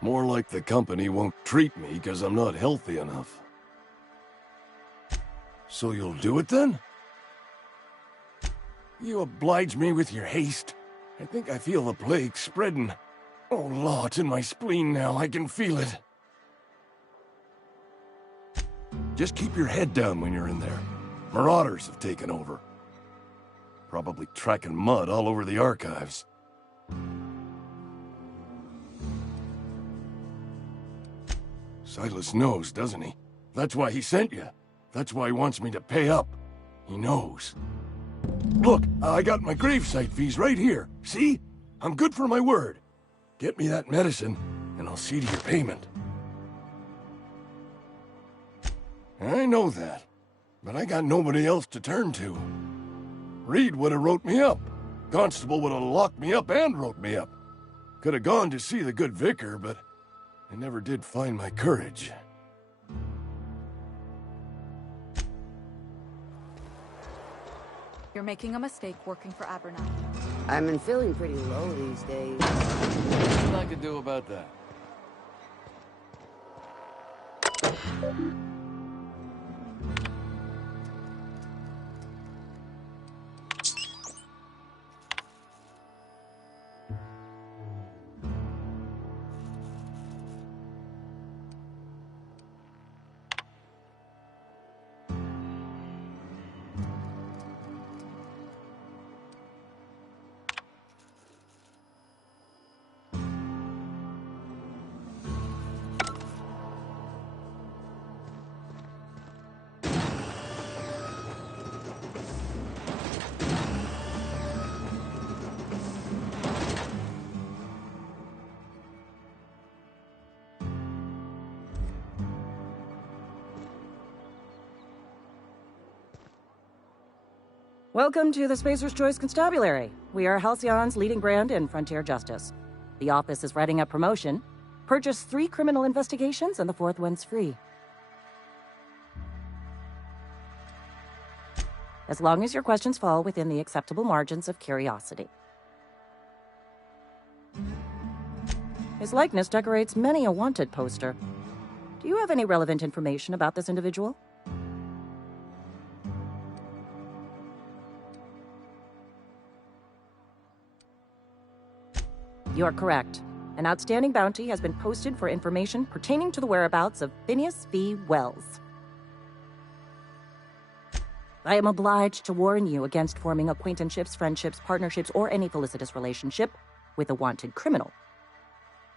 More like the company won't treat me because I'm not healthy enough. So you'll do it then? You oblige me with your haste. I think I feel the plague spreading. Oh, Law, it's in my spleen now. I can feel it. Just keep your head down when you're in there. Marauders have taken over. Probably tracking mud all over the archives. Silas knows, doesn't he? That's why he sent you. That's why he wants me to pay up. He knows. Look, I got my gravesite fees right here. See? I'm good for my word. Get me that medicine, and I'll see to your payment. I know that, but I got nobody else to turn to. Reed would have wrote me up. Constable would have locked me up and wrote me up. Could have gone to see the good vicar, but I never did find my courage. You're making a mistake working for Abernathy. I've been feeling pretty low these days. Nothing I could do about that. Welcome to the Spacer's Choice Constabulary. We are Halcyon's leading brand in frontier justice. The office is writing a promotion. Purchase 3 criminal investigations and the 4th one's free. As long as your questions fall within the acceptable margins of curiosity. His likeness decorates many a wanted poster. Do you have any relevant information about this individual? You are correct. An outstanding bounty has been posted for information pertaining to the whereabouts of Phineas V. Wells. I am obliged to warn you against forming acquaintanceships, friendships, partnerships, or any felicitous relationship with a wanted criminal.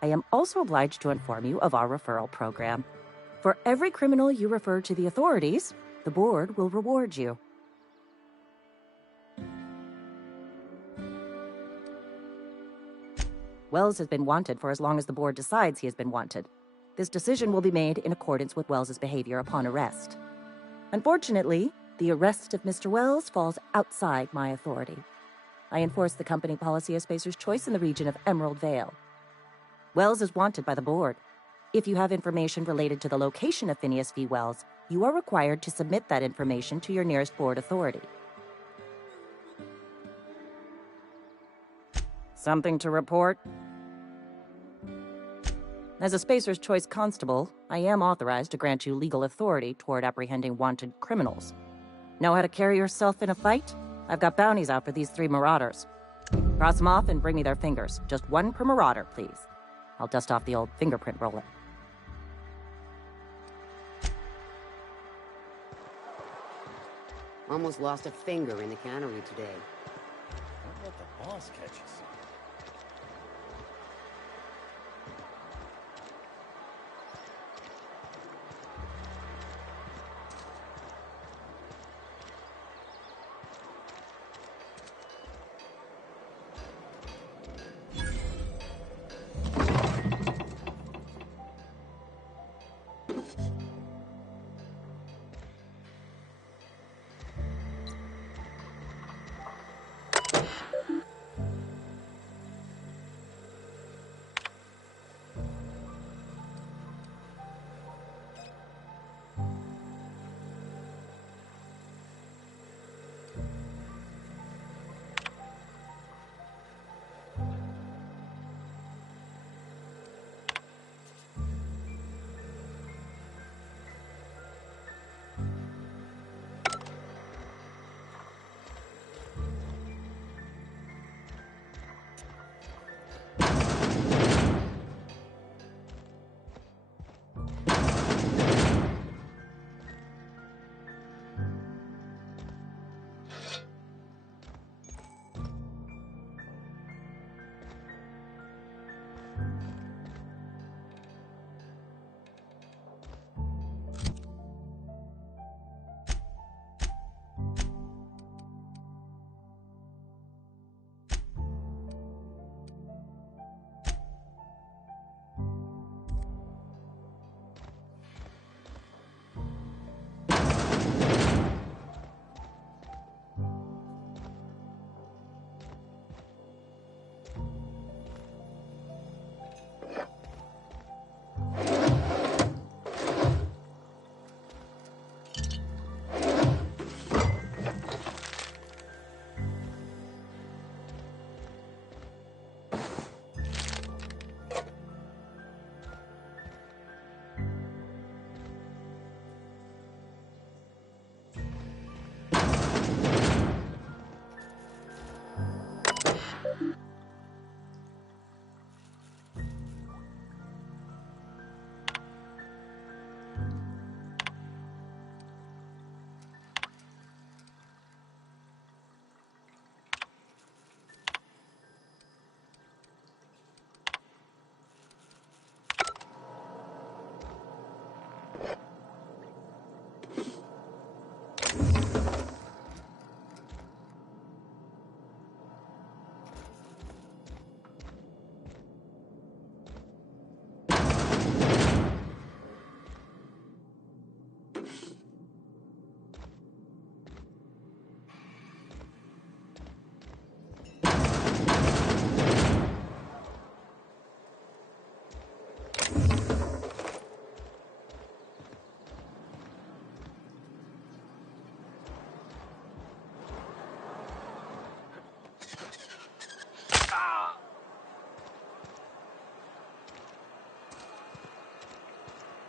I am also obliged to inform you of our referral program. For every criminal you refer to the authorities, the board will reward you. Wells has been wanted for as long as the board decides he has been wanted. This decision will be made in accordance with Wells's behavior upon arrest. Unfortunately, the arrest of Mr. Wells falls outside my authority. I enforce the company policy of Spacer's Choice in the region of Emerald Vale. Wells is wanted by the board. If you have information related to the location of Phineas V. Wells, you are required to submit that information to your nearest board authority. Something to report? As a Spacer's Choice constable, I am authorized to grant you legal authority toward apprehending wanted criminals. Know how to carry yourself in a fight? I've got bounties out for these 3 marauders. Cross them off and bring me their fingers. Just 1 per marauder, please. I'll dust off the old fingerprint roller. Almost lost a finger in the cannery today. Don't let the boss catch us.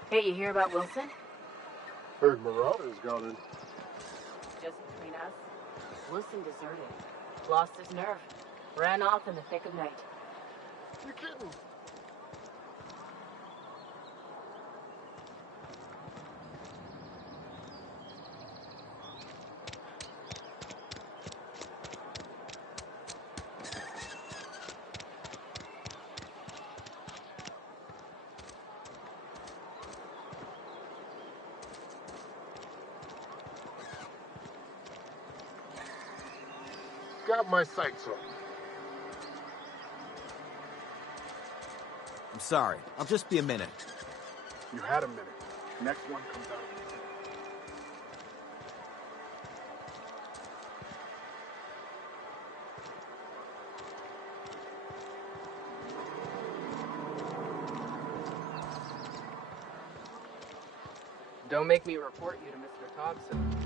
Hey, you hear about Wilson? Heard Marauders got in. Just between us, Wilson deserted. Lost his nerve. Ran off in the thick of night. You're kidding. Got my sights on. I'm sorry. I'll just be a minute. You had a minute. Next one comes out. Don't make me report you to Mr. Thompson.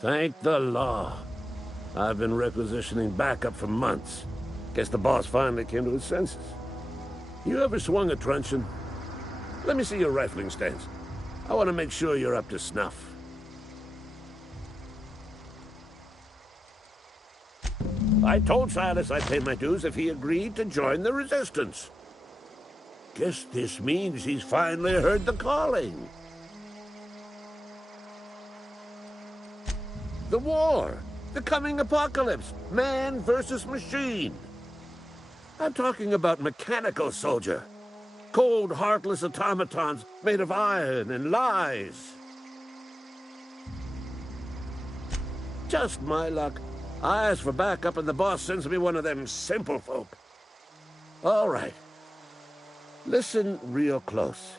Thank the law. I've been requisitioning backup for months. Guess the boss finally came to his senses. You ever swung a truncheon? Let me see your rifling stance. I want to make sure you're up to snuff. I told Silas I'd pay my dues if he agreed to join the resistance. Guess this means he's finally heard the calling. The war, the coming apocalypse, man versus machine. I'm talking about mechanical soldier. Cold, heartless automatons made of iron and lies. Just my luck. I ask for backup and the boss sends me one of them simple folk. All right. Listen real close.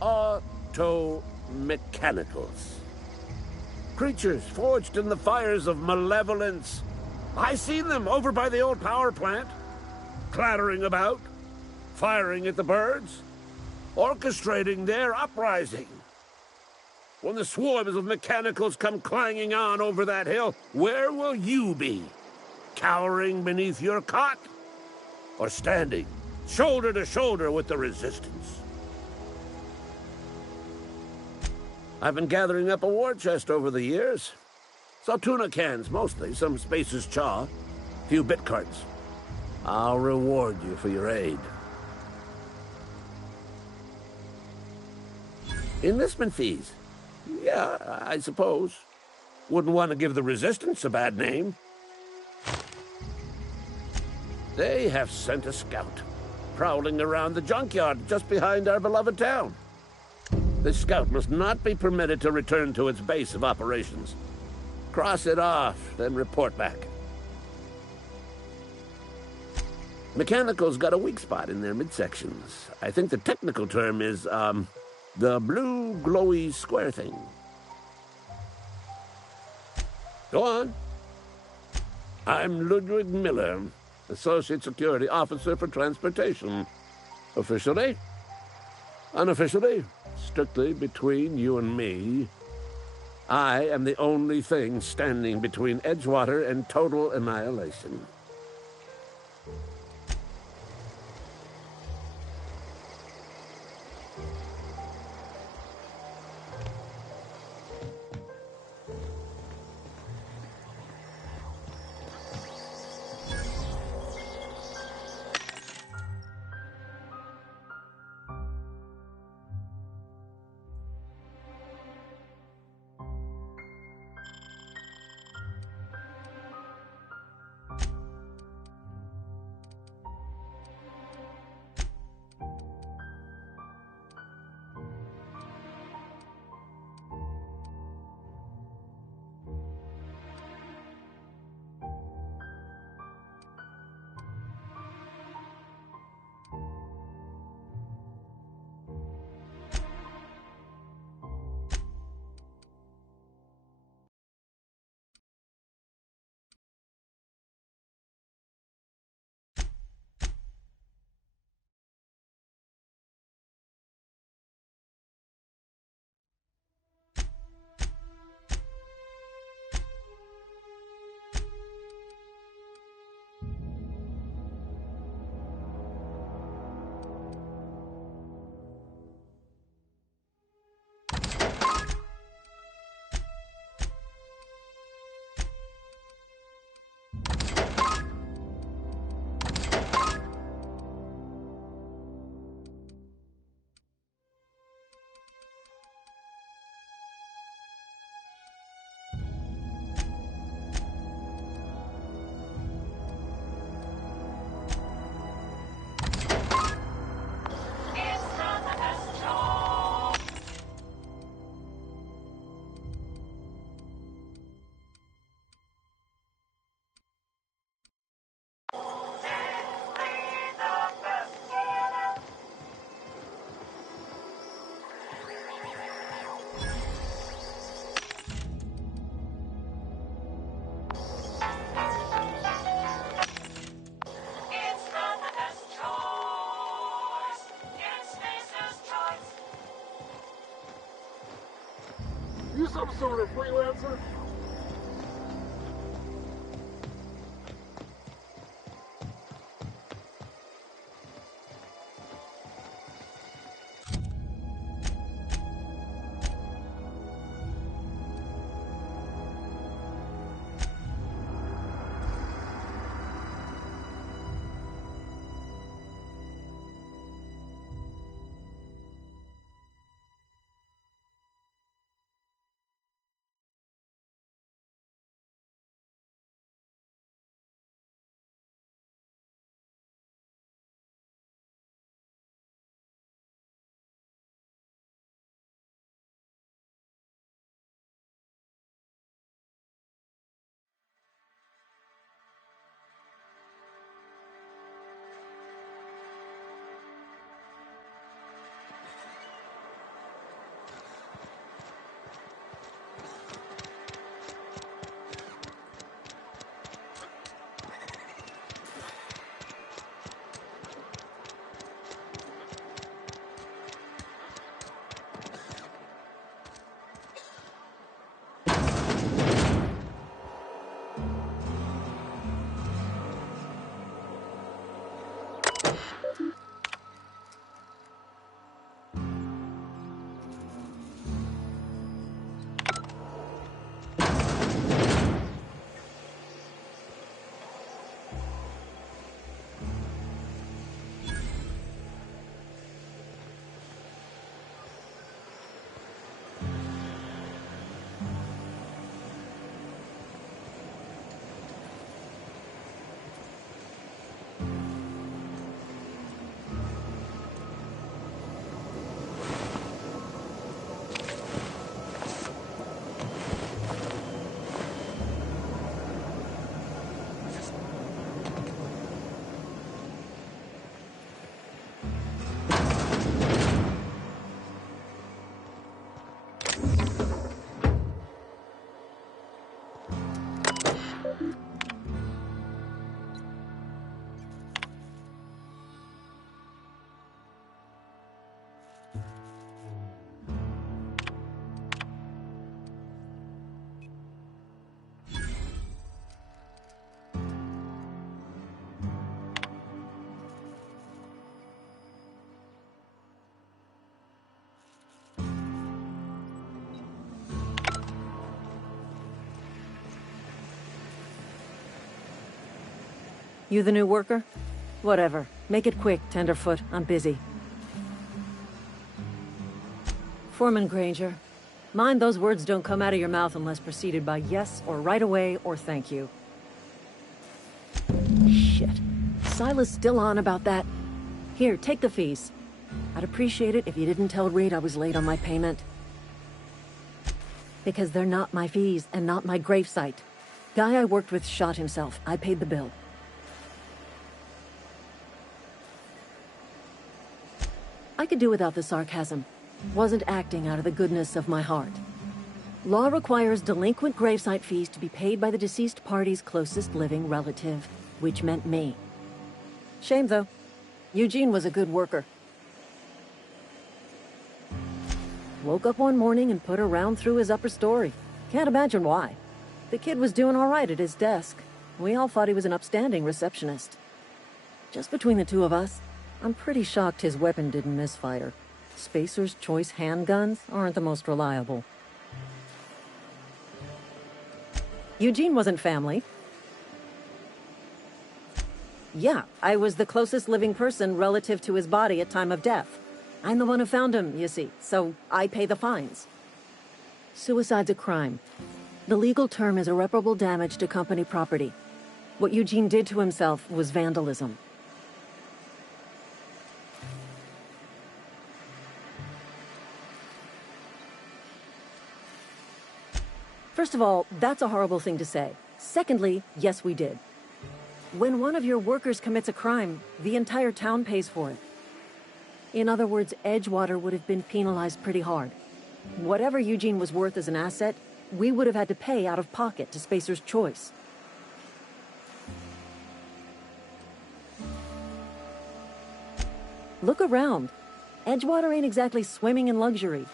Auto-mechanicals. Creatures forged in the fires of malevolence. I seen them over by the old power plant, clattering about, firing at the birds, orchestrating their uprising. When the swarms of mechanicals come clanging on over that hill, where will you be? Cowering beneath your cot? Or standing shoulder to shoulder with the resistance? I've been gathering up a war chest over the years. Saw tuna cans, mostly, some Spacer's chaw, a few bit carts. I'll reward you for your aid. Enlistment fees. Yeah, I suppose. Wouldn't want to give the Resistance a bad name. They have sent a scout, prowling around the junkyard just behind our beloved town. This scout must not be permitted to return to its base of operations. Cross it off, then report back. Mechanicals got a weak spot in their midsections. I think the technical term is, the blue glowy square thing. Go on. I'm Ludwig Miller, Associate Security Officer for Transportation. Officially? Unofficially? Strictly between you and me. I am the only thing standing between Edgewater and total annihilation. You some sort of freelancer? You the new worker? Whatever. Make it quick, Tenderfoot. I'm busy. Foreman Granger, mind those words don't come out of your mouth unless preceded by yes or right away or thank you. Shit. Silas still on about that? Here, take the fees. I'd appreciate it if you didn't tell Reed I was late on my payment. Because they're not my fees and not my gravesite. Guy I worked with shot himself. I paid the bill. I could do without the sarcasm. Wasn't acting out of the goodness of my heart. Law requires delinquent gravesite fees to be paid by the deceased party's closest living relative, which meant me. Shame, though. Eugene was a good worker. Woke up one morning and put a round through his upper story. Can't imagine why. The kid was doing all right at his desk. We all thought he was an upstanding receptionist. Just between the two of us, I'm pretty shocked his weapon didn't misfire. Spacer's Choice handguns aren't the most reliable. Eugene wasn't family. Yeah, I was the closest living person relative to his body at time of death. I'm the one who found him, you see, so I pay the fines. Suicide's a crime. The legal term is irreparable damage to company property. What Eugene did to himself was vandalism. First of all, that's a horrible thing to say. Secondly, yes, we did. When one of your workers commits a crime, the entire town pays for it. In other words, Edgewater would have been penalized pretty hard. Whatever Eugene was worth as an asset, we would have had to pay out of pocket to Spacer's Choice. Look around. Edgewater ain't exactly swimming in luxury.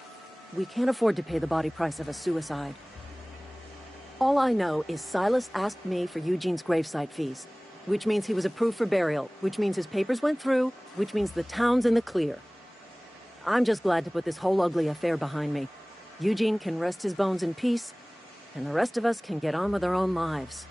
We can't afford to pay the body price of a suicide. All I know is Silas asked me for Eugene's gravesite fees, which means he was approved for burial, which means his papers went through, which means the town's in the clear. I'm just glad to put this whole ugly affair behind me. Eugene can rest his bones in peace, and the rest of us can get on with our own lives.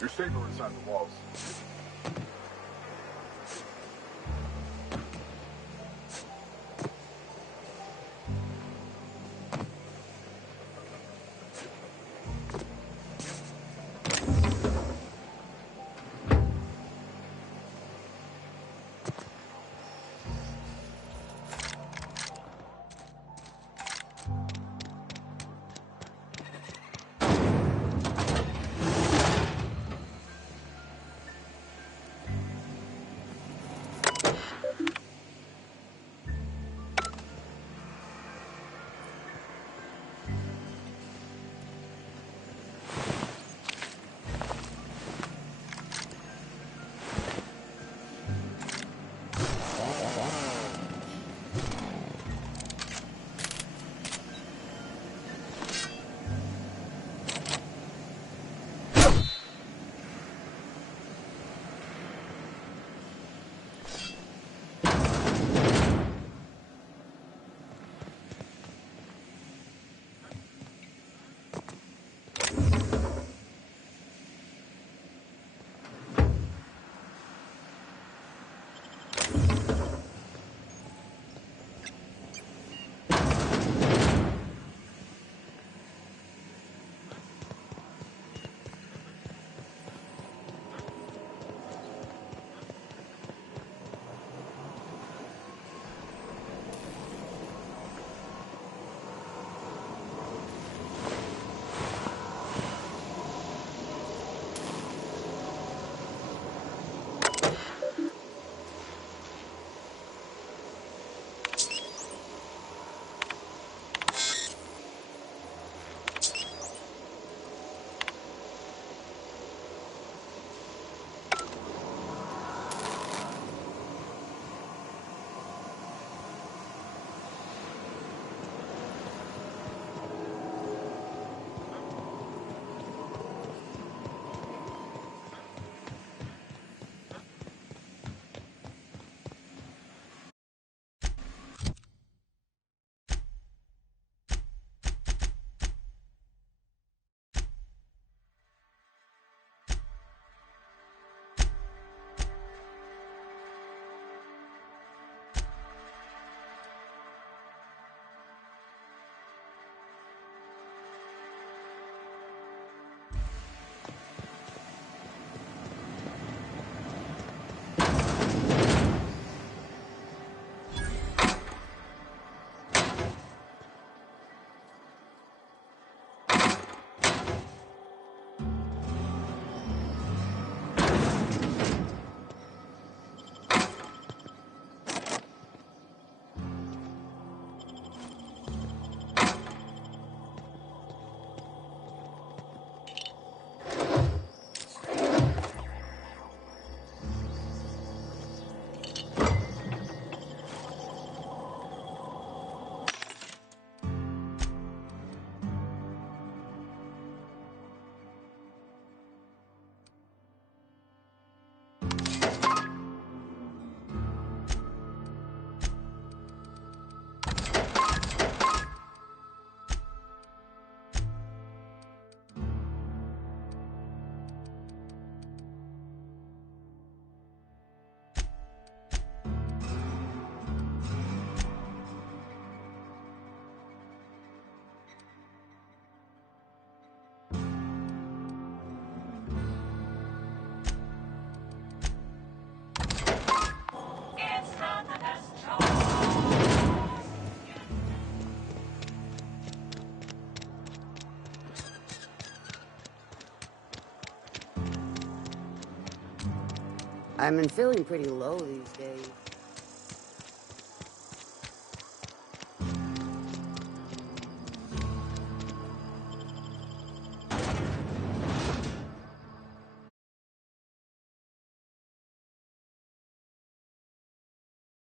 You're safer inside the walls. I've been feeling pretty low these days.